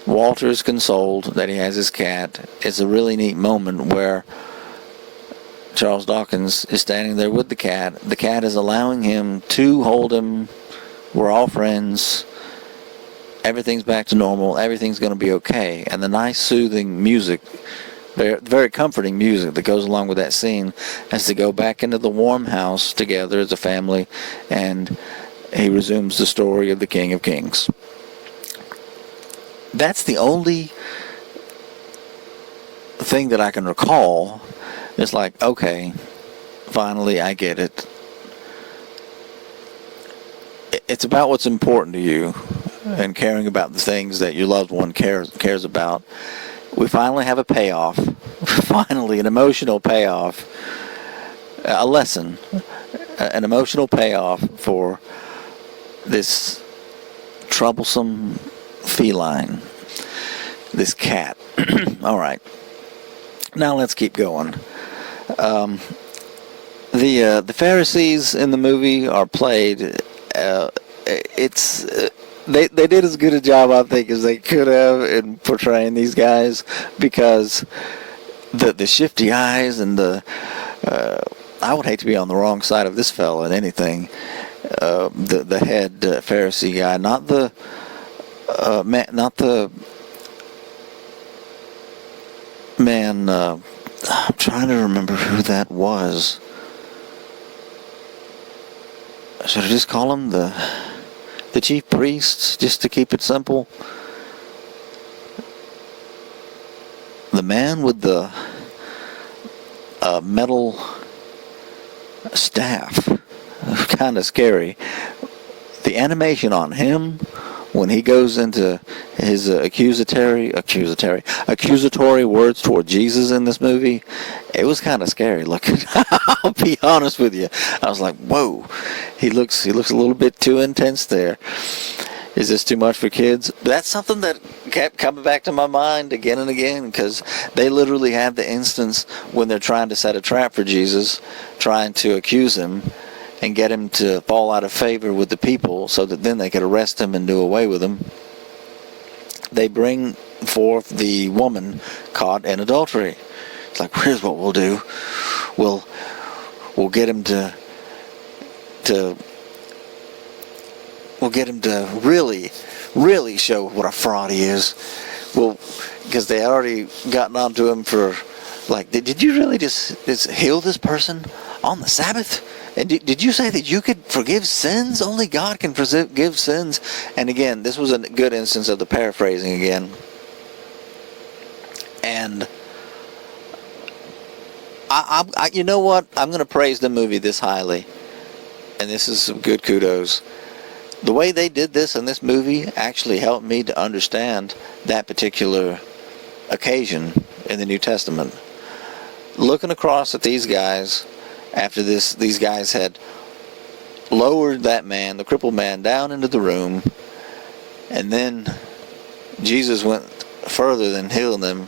Walter is consoled that he has his cat. It's a really neat moment where Charles Dawkins is standing there with the cat. The cat is allowing him to hold him. We're all friends. Everything's back to normal. Everything's going to be okay. And the nice, soothing music, very, very comforting music that goes along with that scene, as they go back into the warm house together as a family, and he resumes the story of the King of Kings. That's the only thing that I can recall. It's like, okay, finally I get it. It's about what's important to you and caring about the things that your loved one cares about. We finally have a payoff, finally an emotional payoff, a lesson, an emotional payoff for this troublesome feline, this cat. All right, now let's keep going. The Pharisees in the movie are played. They did as good a job, I think, as they could have in portraying these guys, because the shifty eyes and I would hate to be on the wrong side of this fella in anything. The head Pharisee guy, not the man. I'm trying to remember who that was. Should I just call him the chief priest, just to keep it simple? The man with the metal staff, kind of scary. The animation on him when he goes into his accusatory words toward Jesus in this movie, it was kind of scary looking. I'll be honest with you. I was like, whoa, he looks a little bit too intense there. Is this too much for kids? But that's something that kept coming back to my mind again and again, because they literally have the instance when they're trying to set a trap for Jesus, trying to accuse him and get him to fall out of favor with the people so that then they could arrest him and do away with him. They bring forth the woman caught in adultery. It's like, here's what we'll do. We'll get him to really, really show what a fraud he is. Well, because they already gotten onto him for, like, did you really just heal this person on the Sabbath? And did you say that you could forgive sins? Only God can forgive sins. And again, this was a good instance of the paraphrasing again. And I you know what? I'm going to praise the movie this highly. And this is some good kudos. The way they did this in this movie actually helped me to understand that particular occasion in the New Testament. Looking across at these guys, after these guys had lowered that man, the crippled man, down into the room, and then Jesus went further than healing them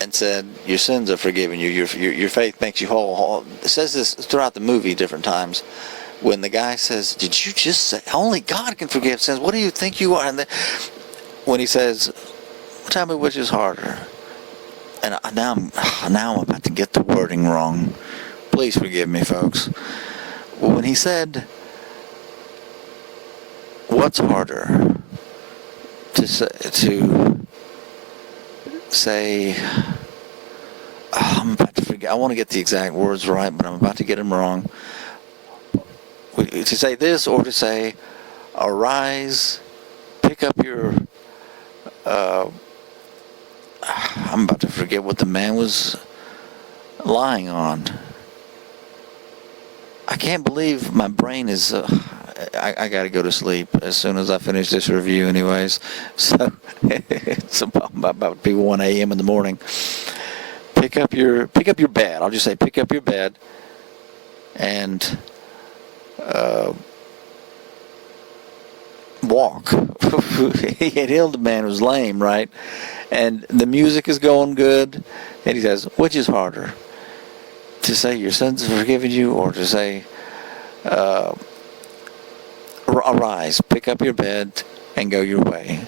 and said, your sins are forgiven you, your faith makes you whole. It says this throughout the movie different times. When the guy says, did you just say, only God can forgive sins, what do you think you are? And then, when he says, tell me which is harder. And now I'm about to get the wording wrong. Please forgive me, folks. Well, when he said, what's harder? To say, I'm about to forget. I want to get the exact words right, but I'm about to get them wrong. To say this, or to say, arise, pick up your... I'm about to forget what the man was lying on. I can't believe my brain is... I got to go to sleep as soon as I finish this review anyways. So it's about to be 1 a.m. in the morning. Pick up your bed. I'll just say pick up your bed and walk. He had healed a man who was lame, right? And the music is going good. And he says, which is harder? To say your sins are forgiven you, or to say, arise, pick up your bed, and go your way.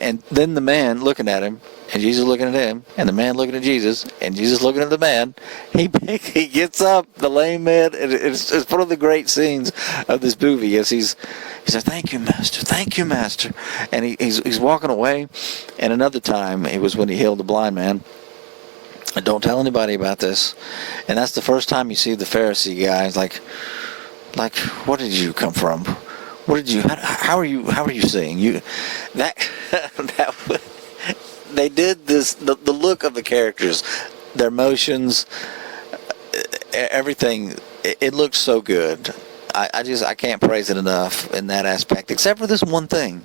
And then the man looking at him, and Jesus looking at him, and the man looking at Jesus, and Jesus looking at the man, he gets up, the lame man. It's one of the great scenes of this movie. As he said, thank you, Master. And he's walking away. And another time, it was when he healed the blind man. Don't tell anybody about this. And that's the first time you see the Pharisee guys like, where did you come from? What did you? How are you seeing? They did this. The look of the characters, their motions, everything. It looks so good. I can't praise it enough in that aspect. Except for this one thing.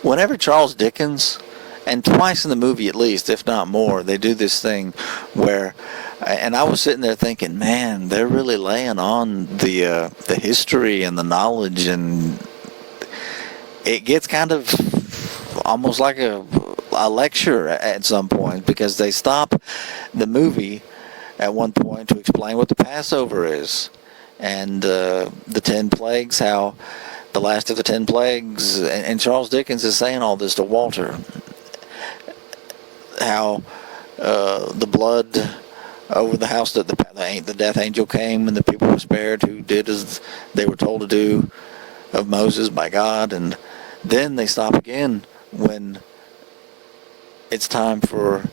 Whenever Charles Dickens, and twice in the movie at least, if not more, they do this thing where, and I was sitting there thinking, man, they're really laying on the history and the knowledge, and it gets kind of almost like a lecture at some point, because they stop the movie at one point to explain what the Passover is, and the 10 plagues, how the last of the 10 plagues, and Charles Dickens is saying all this to Walter, how the blood over the house, that the death angel came and the people were spared who did as they were told to do of Moses by God. And then they stop again when it's time for,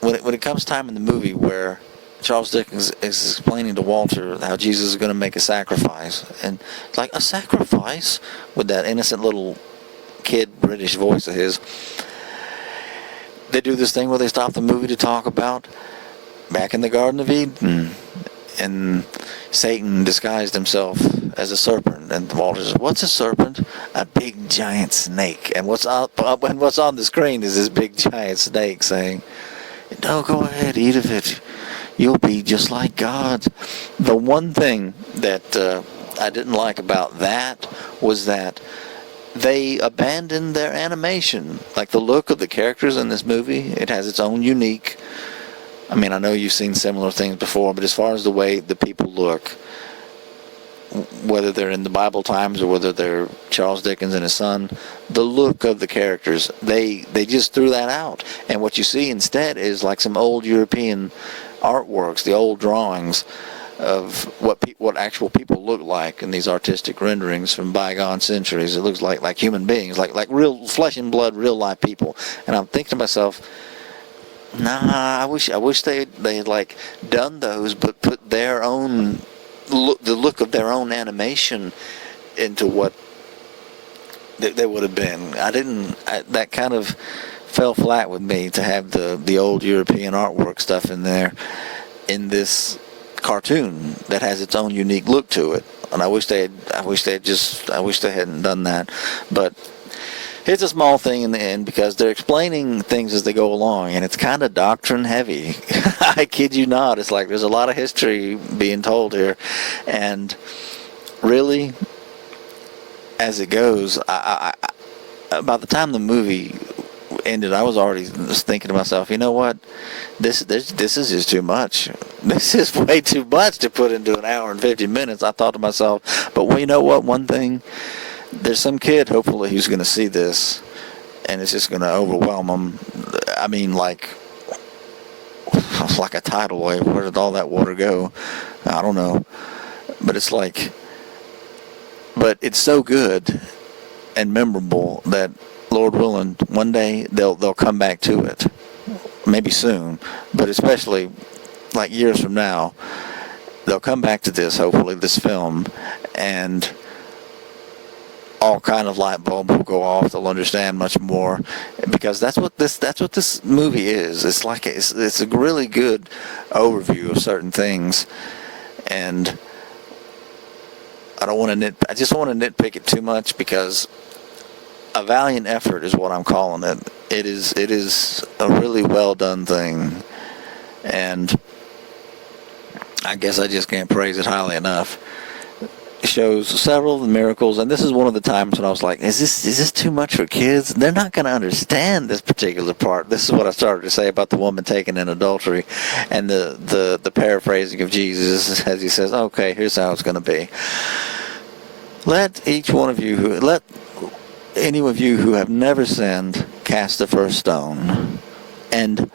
when it comes time in the movie where Charles Dickens is explaining to Walter how Jesus is going to make a sacrifice. And it's like, a sacrifice? With that innocent little kid British voice of his. They do this thing where they stop the movie to talk about back in the Garden of Eden, and Satan disguised himself as a serpent, and Walter says, what's a serpent? A big giant snake. And what's on the screen is this big giant snake saying, no, go ahead, eat of it. You'll be just like God. The one thing that I didn't like about that was that they abandoned their animation. Like the look of the characters in this movie, it has its own unique. I mean, I know you've seen similar things before, but as far as the way the people look, whether they're in the Bible times or whether they're Charles Dickens and his son, the look of the characters, they just threw that out. And what you see instead is like some old European artworks, the old drawings of what actual people look like in these artistic renderings from bygone centuries. It looks like human beings, like real flesh and blood, real life people. And I'm thinking to myself, nah, I wish they had like done those, but put their own look, the look of their own animation into what they would have been. That kind of fell flat with me, to have the old European artwork stuff in there in this cartoon that has its own unique look to it. And I wish they hadn't done that. But it's a small thing in the end, because they're explaining things as they go along, and it's kind of doctrine heavy. I kid you not. It's like there's a lot of history being told here, and really, as it goes, I by the time the movie ended, I was already thinking to myself, you know what, this is just too much. This is way too much to put into an hour and 50 minutes. I thought to myself, but well, you know what, one thing, there's some kid hopefully who's going to see this, and it's just going to overwhelm him. I mean, like a tidal wave. Where did all that water go? I don't know, but it's like, but it's so good and memorable that, Lord willing, one day they'll come back to it. Maybe soon, but especially like years from now, they'll come back to this, hopefully, this film, and all kind of light bulbs will go off. They'll understand much more, because that's what this movie is. It's like it's a really good overview of certain things, and I just don't want to nitpick it too much, because a valiant effort is what I'm calling it. It is a really well done thing, and I guess I just can't praise it highly enough. It shows several of the miracles, and this is one of the times when I was like, is this too much for kids? They're not going to understand this particular part. This is what I started to say about the woman taken in adultery, and the paraphrasing of Jesus as he says, okay, here's how it's going to be. Let any of you who have never sinned cast the first stone. And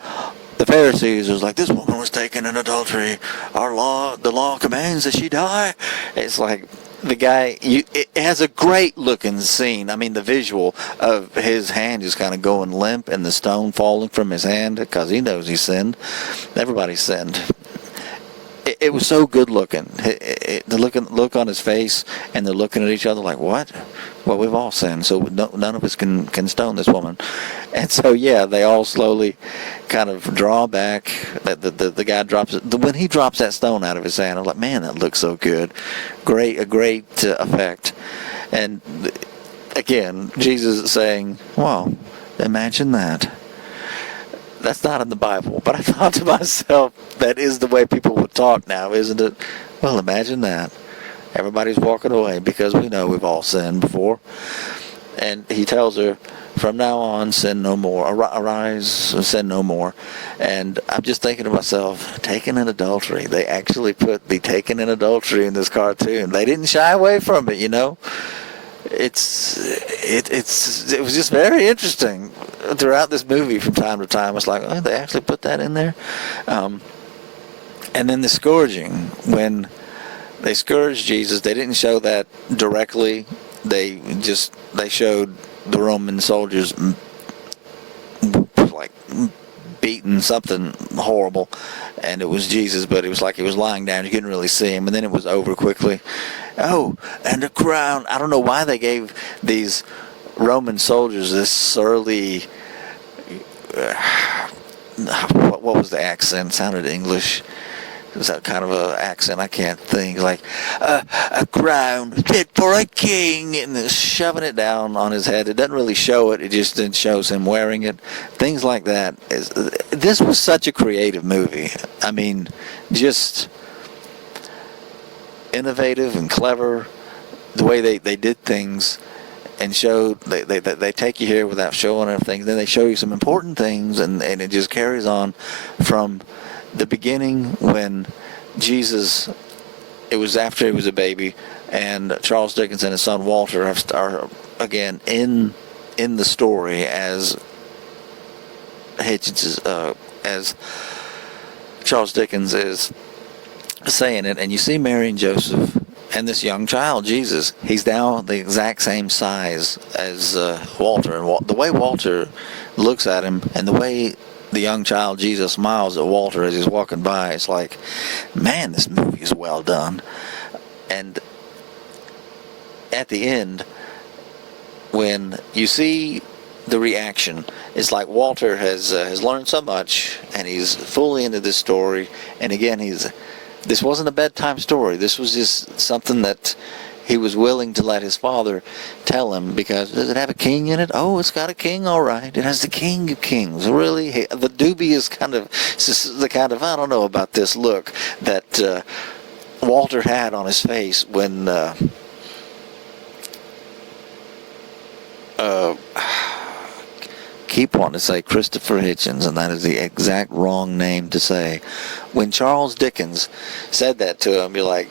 the Pharisees was like, this woman was taken in adultery. The law commands that she die. It's like the guy, it has a great looking scene. I mean, the visual of his hand just kind of going limp and the stone falling from his hand, because he knows he sinned. Everybody sinned. It was so good looking. The look on his face, and they're looking at each other like, what? Well, we've all sinned, so none of us can stone this woman. And so, yeah, they all slowly kind of draw back. The guy drops it. When he drops that stone out of his hand, I'm like, man, that looks so good. A great effect. And again, Jesus is saying, wow, imagine that. That's not in the Bible, but I thought to myself, that is the way people would talk now, isn't it? Well, imagine that. Everybody's walking away because we know we've all sinned before. And he tells her, from now on, sin no more. Arise, sin no more. And I'm just thinking to myself, taken in adultery. They actually put the taken in adultery in this cartoon. They didn't shy away from it, you know. It was just very interesting throughout this movie. From time to time, it's like, oh, they actually put that in there. And then the scourging, when they scourged Jesus, they didn't show that directly. They showed the Roman soldiers like beating something horrible, and it was Jesus, but it was like he was lying down. You couldn't really see him, and then it was over quickly. Oh, and a crown. I don't know why they gave these Roman soldiers this surly, what was the accent? It sounded English. It was that kind of an accent I can't think. Like, a crown fit for a king, and they're shoving it down on his head. It doesn't really show it. It just then shows him wearing it. Things like that. This was such a creative movie. I mean, just innovative and clever. The way they did things, and showed they take you here without showing everything. Then they show you some important things, and it just carries on from the beginning when Jesus, it was after he was a baby, and Charles Dickens and his son Walter are again in the story as Hitchens, as Charles Dickens is saying it, and you see Mary and Joseph and this young child, Jesus. He's now the exact same size as Walter, and the way Walter looks at him, and the way the young child Jesus smiles at Walter as he's walking by, it's like, man, this movie is well done. And at the end, when you see the reaction, it's like Walter has learned so much, and he's fully into this story. And again, this wasn't a bedtime story. This was just something that he was willing to let his father tell him, because does it have a king in it? Oh, it's got a king, all right. It has the King of Kings. Really? The dubious kind of, the kind of, I don't know about this look that Walter had on his face when keep wanting to say Christopher Hitchens, and that is the exact wrong name to say. When Charles Dickens said that to him, you're like,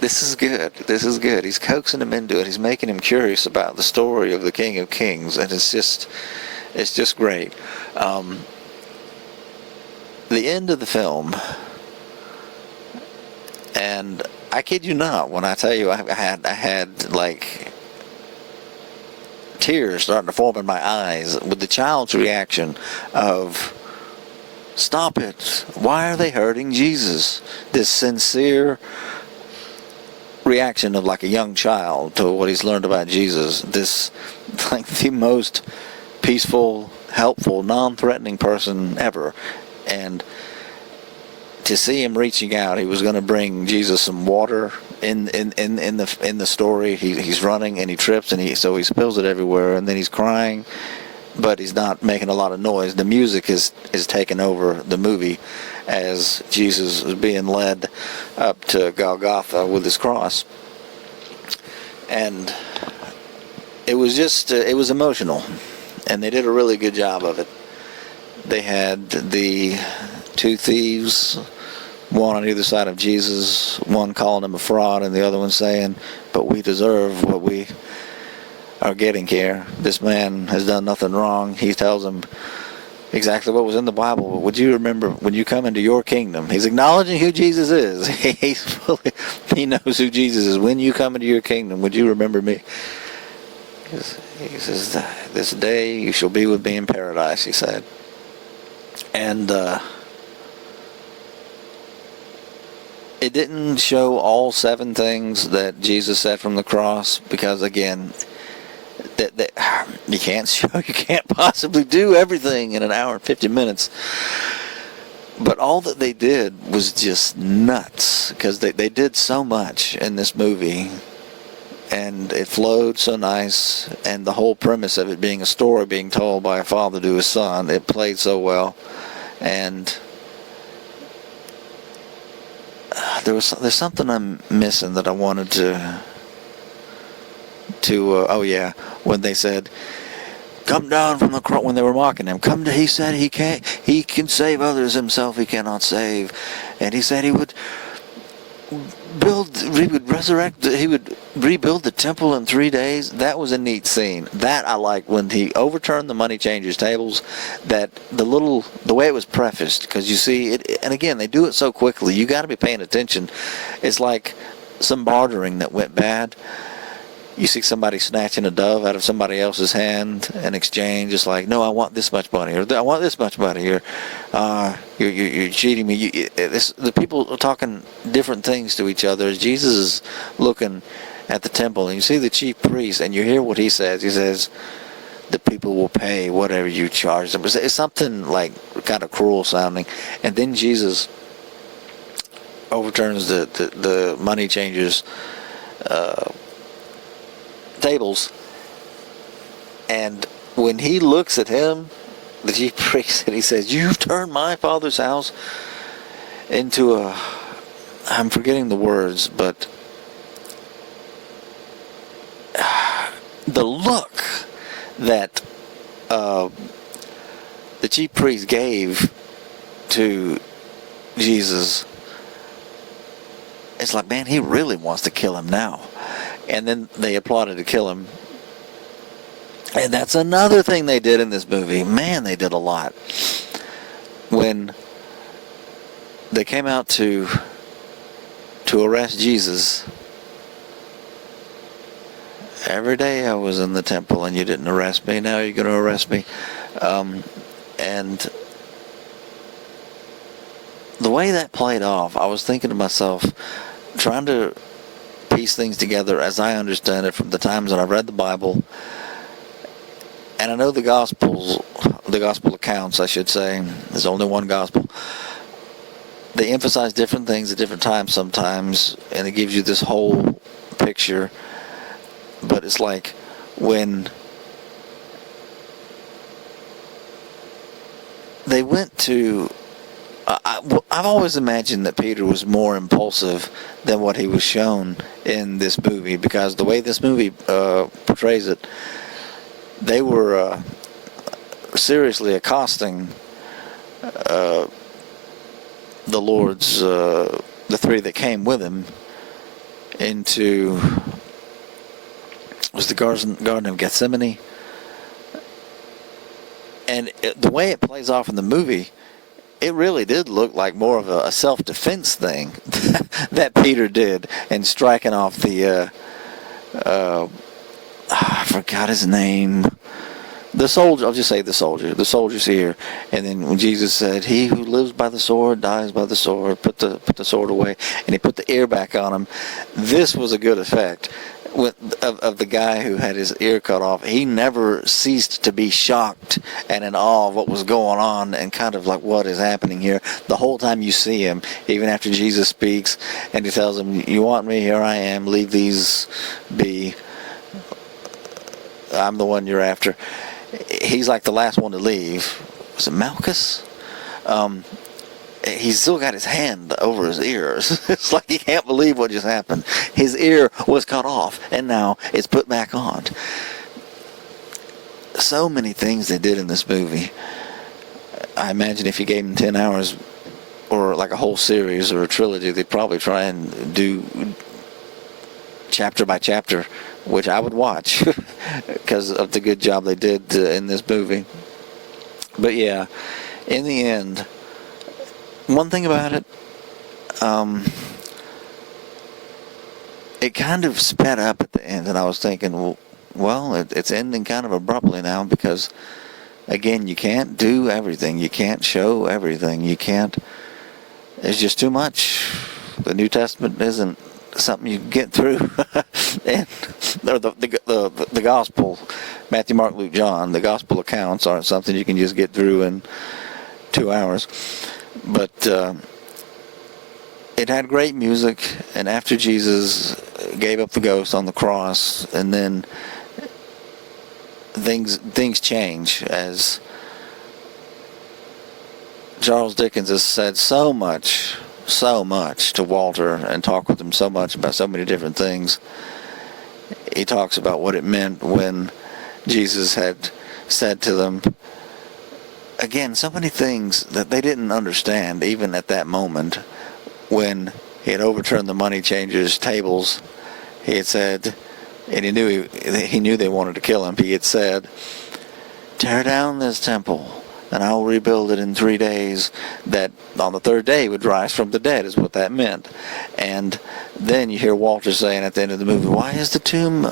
this is good. This is good. He's coaxing him into it. He's making him curious about the story of the King of Kings, and it's just great. The end of the film, and I kid you not when I tell you I had like tears starting to form in my eyes with the child's reaction of, stop it. Why are they hurting Jesus? This sincere reaction of like a young child to what he's learned about Jesus. This, like, the most peaceful, helpful, non-threatening person ever. And to see him reaching out, he was going to bring Jesus some water in the story. He's running and he trips, and so he spills it everywhere, and then he's crying, but he's not making a lot of noise. The music is taking over the movie as Jesus is being led up to Golgotha with his cross. And it was just, it was emotional, and they did a really good job of it. They had the two thieves, one on either side of Jesus, one calling him a fraud and the other one saying, but we deserve what we are getting here. This man has done nothing wrong. He tells them exactly what was in the Bible. But would you remember when you come into your kingdom? He's acknowledging who Jesus is. He knows who Jesus is. When you come into your kingdom, would you remember me? He says, this day you shall be with me in paradise, he said. And it didn't show all 7 things that Jesus said from the cross, because again, that you can't possibly do everything in an hour and 50 minutes. But all that they did was just nuts, because they did so much in this movie, and it flowed so nice, and the whole premise of it being a story being told by a father to his son, it played so well. And there's something I'm missing that I wanted to oh yeah, when they said, come down from the cross, when they were mocking him, he said he can save others, himself he cannot save. And he said he would rebuild the temple in 3 days. That was a neat scene. That I like, when he overturned the money changers' tables, that the way it was prefaced, because you see it, and again, they do it so quickly, you got to be paying attention. It's like some bartering that went bad. You see somebody snatching a dove out of somebody else's hand in exchange. It's like, no, I want this much money, or I want this much money. You're cheating me. The people are talking different things to each other. Jesus is looking at the temple, and you see the chief priest, and you hear what he says. He says, the people will pay whatever you charge them. It's something like kind of cruel sounding. And then Jesus overturns the money changers' tables, and when he looks at him, the chief priest, and he says, you've turned my father's house into I'm forgetting the words, but the look that the chief priest gave to Jesus, it's like, man, he really wants to kill him now. And then they applauded to kill him. And that's another thing they did in this movie. Man, they did a lot. When they came out to arrest Jesus, every day I was in the temple and you didn't arrest me. Now you're going to arrest me. And the way that played off, I was thinking to myself, trying to piece things together as I understand it from the times that I've read the Bible, and I know the gospel accounts, I should say, there's only one gospel. They emphasize different things at different times sometimes, and it gives you this whole picture. But it's like when they went to, I've always imagined that Peter was more impulsive than what he was shown in this movie, because the way this movie portrays it, they were seriously accosting the Lord's, the 3 that came with him into, was the Garden of Gethsemane. And the way it plays off in the movie, it really did look like more of a self-defense thing that Peter did, and striking off the, I forgot his name, the soldier, I'll just say the soldier's here. And then when Jesus said, he who lives by the sword dies by the sword, put the sword away, and he put the ear back on him. This was a good effect. Of the guy who had his ear cut off. He never ceased to be shocked and in awe of what was going on and kind of like, what is happening here? The whole time you see him, even after Jesus speaks and he tells him, you want me, here I am, leave these be, I'm the one you're after. He's like the last one to leave. Was it Malchus? He's still got his hand over his ears. It's like he can't believe what just happened. His ear was cut off, and now it's put back on. So many things they did in this movie. I imagine if you gave them 10 hours, or like a whole series or a trilogy, they'd probably try and do chapter by chapter, which I would watch because of the good job they did in this movie. But yeah, in the end, one thing about it, it kind of sped up at the end, and I was thinking, well, it's ending kind of abruptly now because, again, you can't do everything. You can't show everything. You can't. There's just too much. The New Testament isn't something you can get through. And the gospel, Matthew, Mark, Luke, John, the gospel accounts aren't something you can just get through in 2 hours. But it had great music, and after Jesus gave up the ghost on the cross, and then things change, as Charles Dickens has said so much to Walter and talked with him so much about so many different things. He talks about what it meant when Jesus had said to them, again, so many things that they didn't understand even at that moment. When he had overturned the money changers' tables, he had said, and he knew they wanted to kill him. He had said, tear down this temple and I will rebuild it in 3 days. That on the third day he would rise from the dead is what that meant. And then you hear Walter saying at the end of the movie, why is the tomb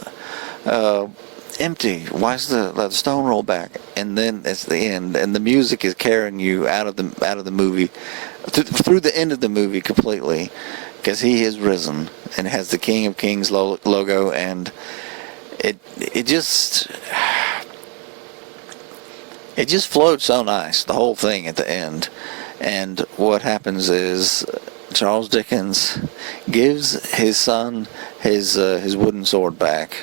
empty? Why is the stone rolled back? And then it's the end, and the music is carrying you out of the movie, through the end of the movie completely, because he is risen and has the King of Kings logo, and it just flowed so nice, the whole thing at the end. And what happens is Charles Dickens gives his son his wooden sword back.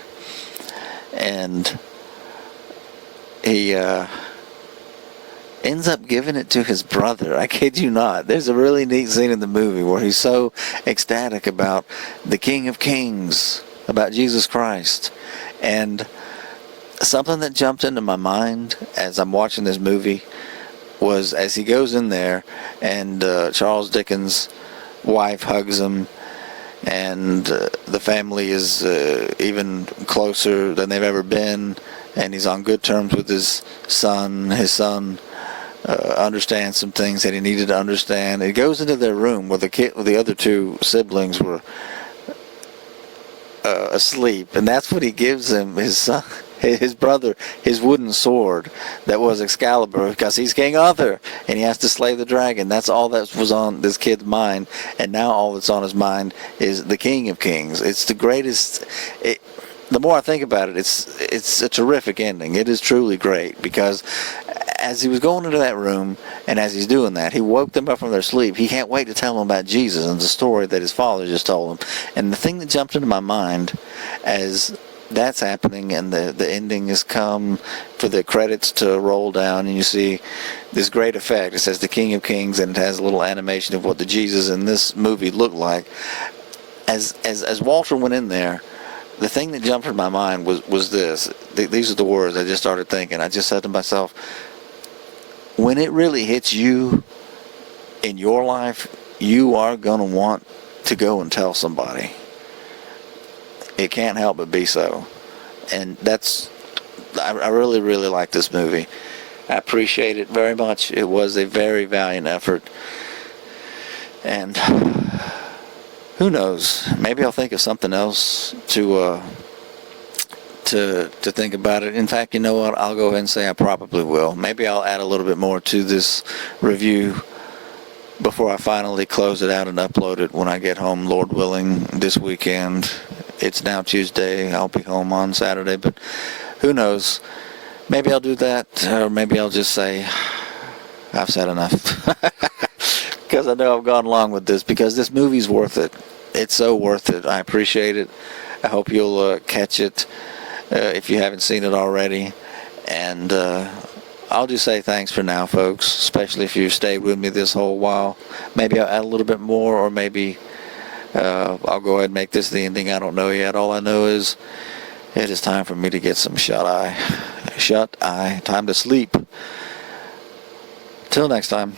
And he ends up giving it to his brother. I kid you not. There's a really neat scene in the movie where he's so ecstatic about the King of Kings, about Jesus Christ. And something that jumped into my mind as I'm watching this movie was as he goes in there and Charles Dickens' wife hugs him, and the family is even closer than they've ever been, and he's on good terms with his son. His son understands some things that he needed to understand. He goes into their room where the other two siblings were asleep, and that's what he gives him, his brother, his wooden sword that was Excalibur, because he's King Arthur and he has to slay the dragon. That's all that was on this kid's mind, and now all that's on his is the King of Kings. It's the greatest. The more I think about it, it's a terrific ending. It is truly great, because as he was going into that room and as he's doing that, he woke them up from their sleep. He can't wait to tell them about Jesus and the story that his father just told him. And the thing that jumped into my mind as that's happening and the ending has come for the credits to roll down, and you see this great effect. It says the King of Kings, and it has a little animation of what the Jesus in this movie looked like. As Walter went in there, the thing that jumped in my mind was this. These are the words I just started thinking. I just said to myself, when it really hits you in your life, you are going to want to go and tell somebody. It can't help but be so. And I really, really like this movie. I appreciate it very much. It was a very valiant effort. And who knows? Maybe I'll think of something else to to think about it. In fact, you know what? I'll go ahead and say I probably will. Maybe I'll add a little bit more to this review before I finally close it out and upload it when I get home, Lord willing, this weekend. It's now Tuesday. I'll be home on Saturday, but who knows? Maybe I'll do that, or maybe I'll just say, I've said enough. Because I know I've gone along with this, because this movie's worth it. It's so worth it. I appreciate it. I hope you'll catch it if you haven't seen it already. And I'll just say thanks for now, folks, especially if you stayed with me this whole while. Maybe I'll add a little bit more, or maybe I'll go ahead and make this the ending. I don't know yet. All I know is it is time for me to get some shut-eye. Time to sleep. Till next time.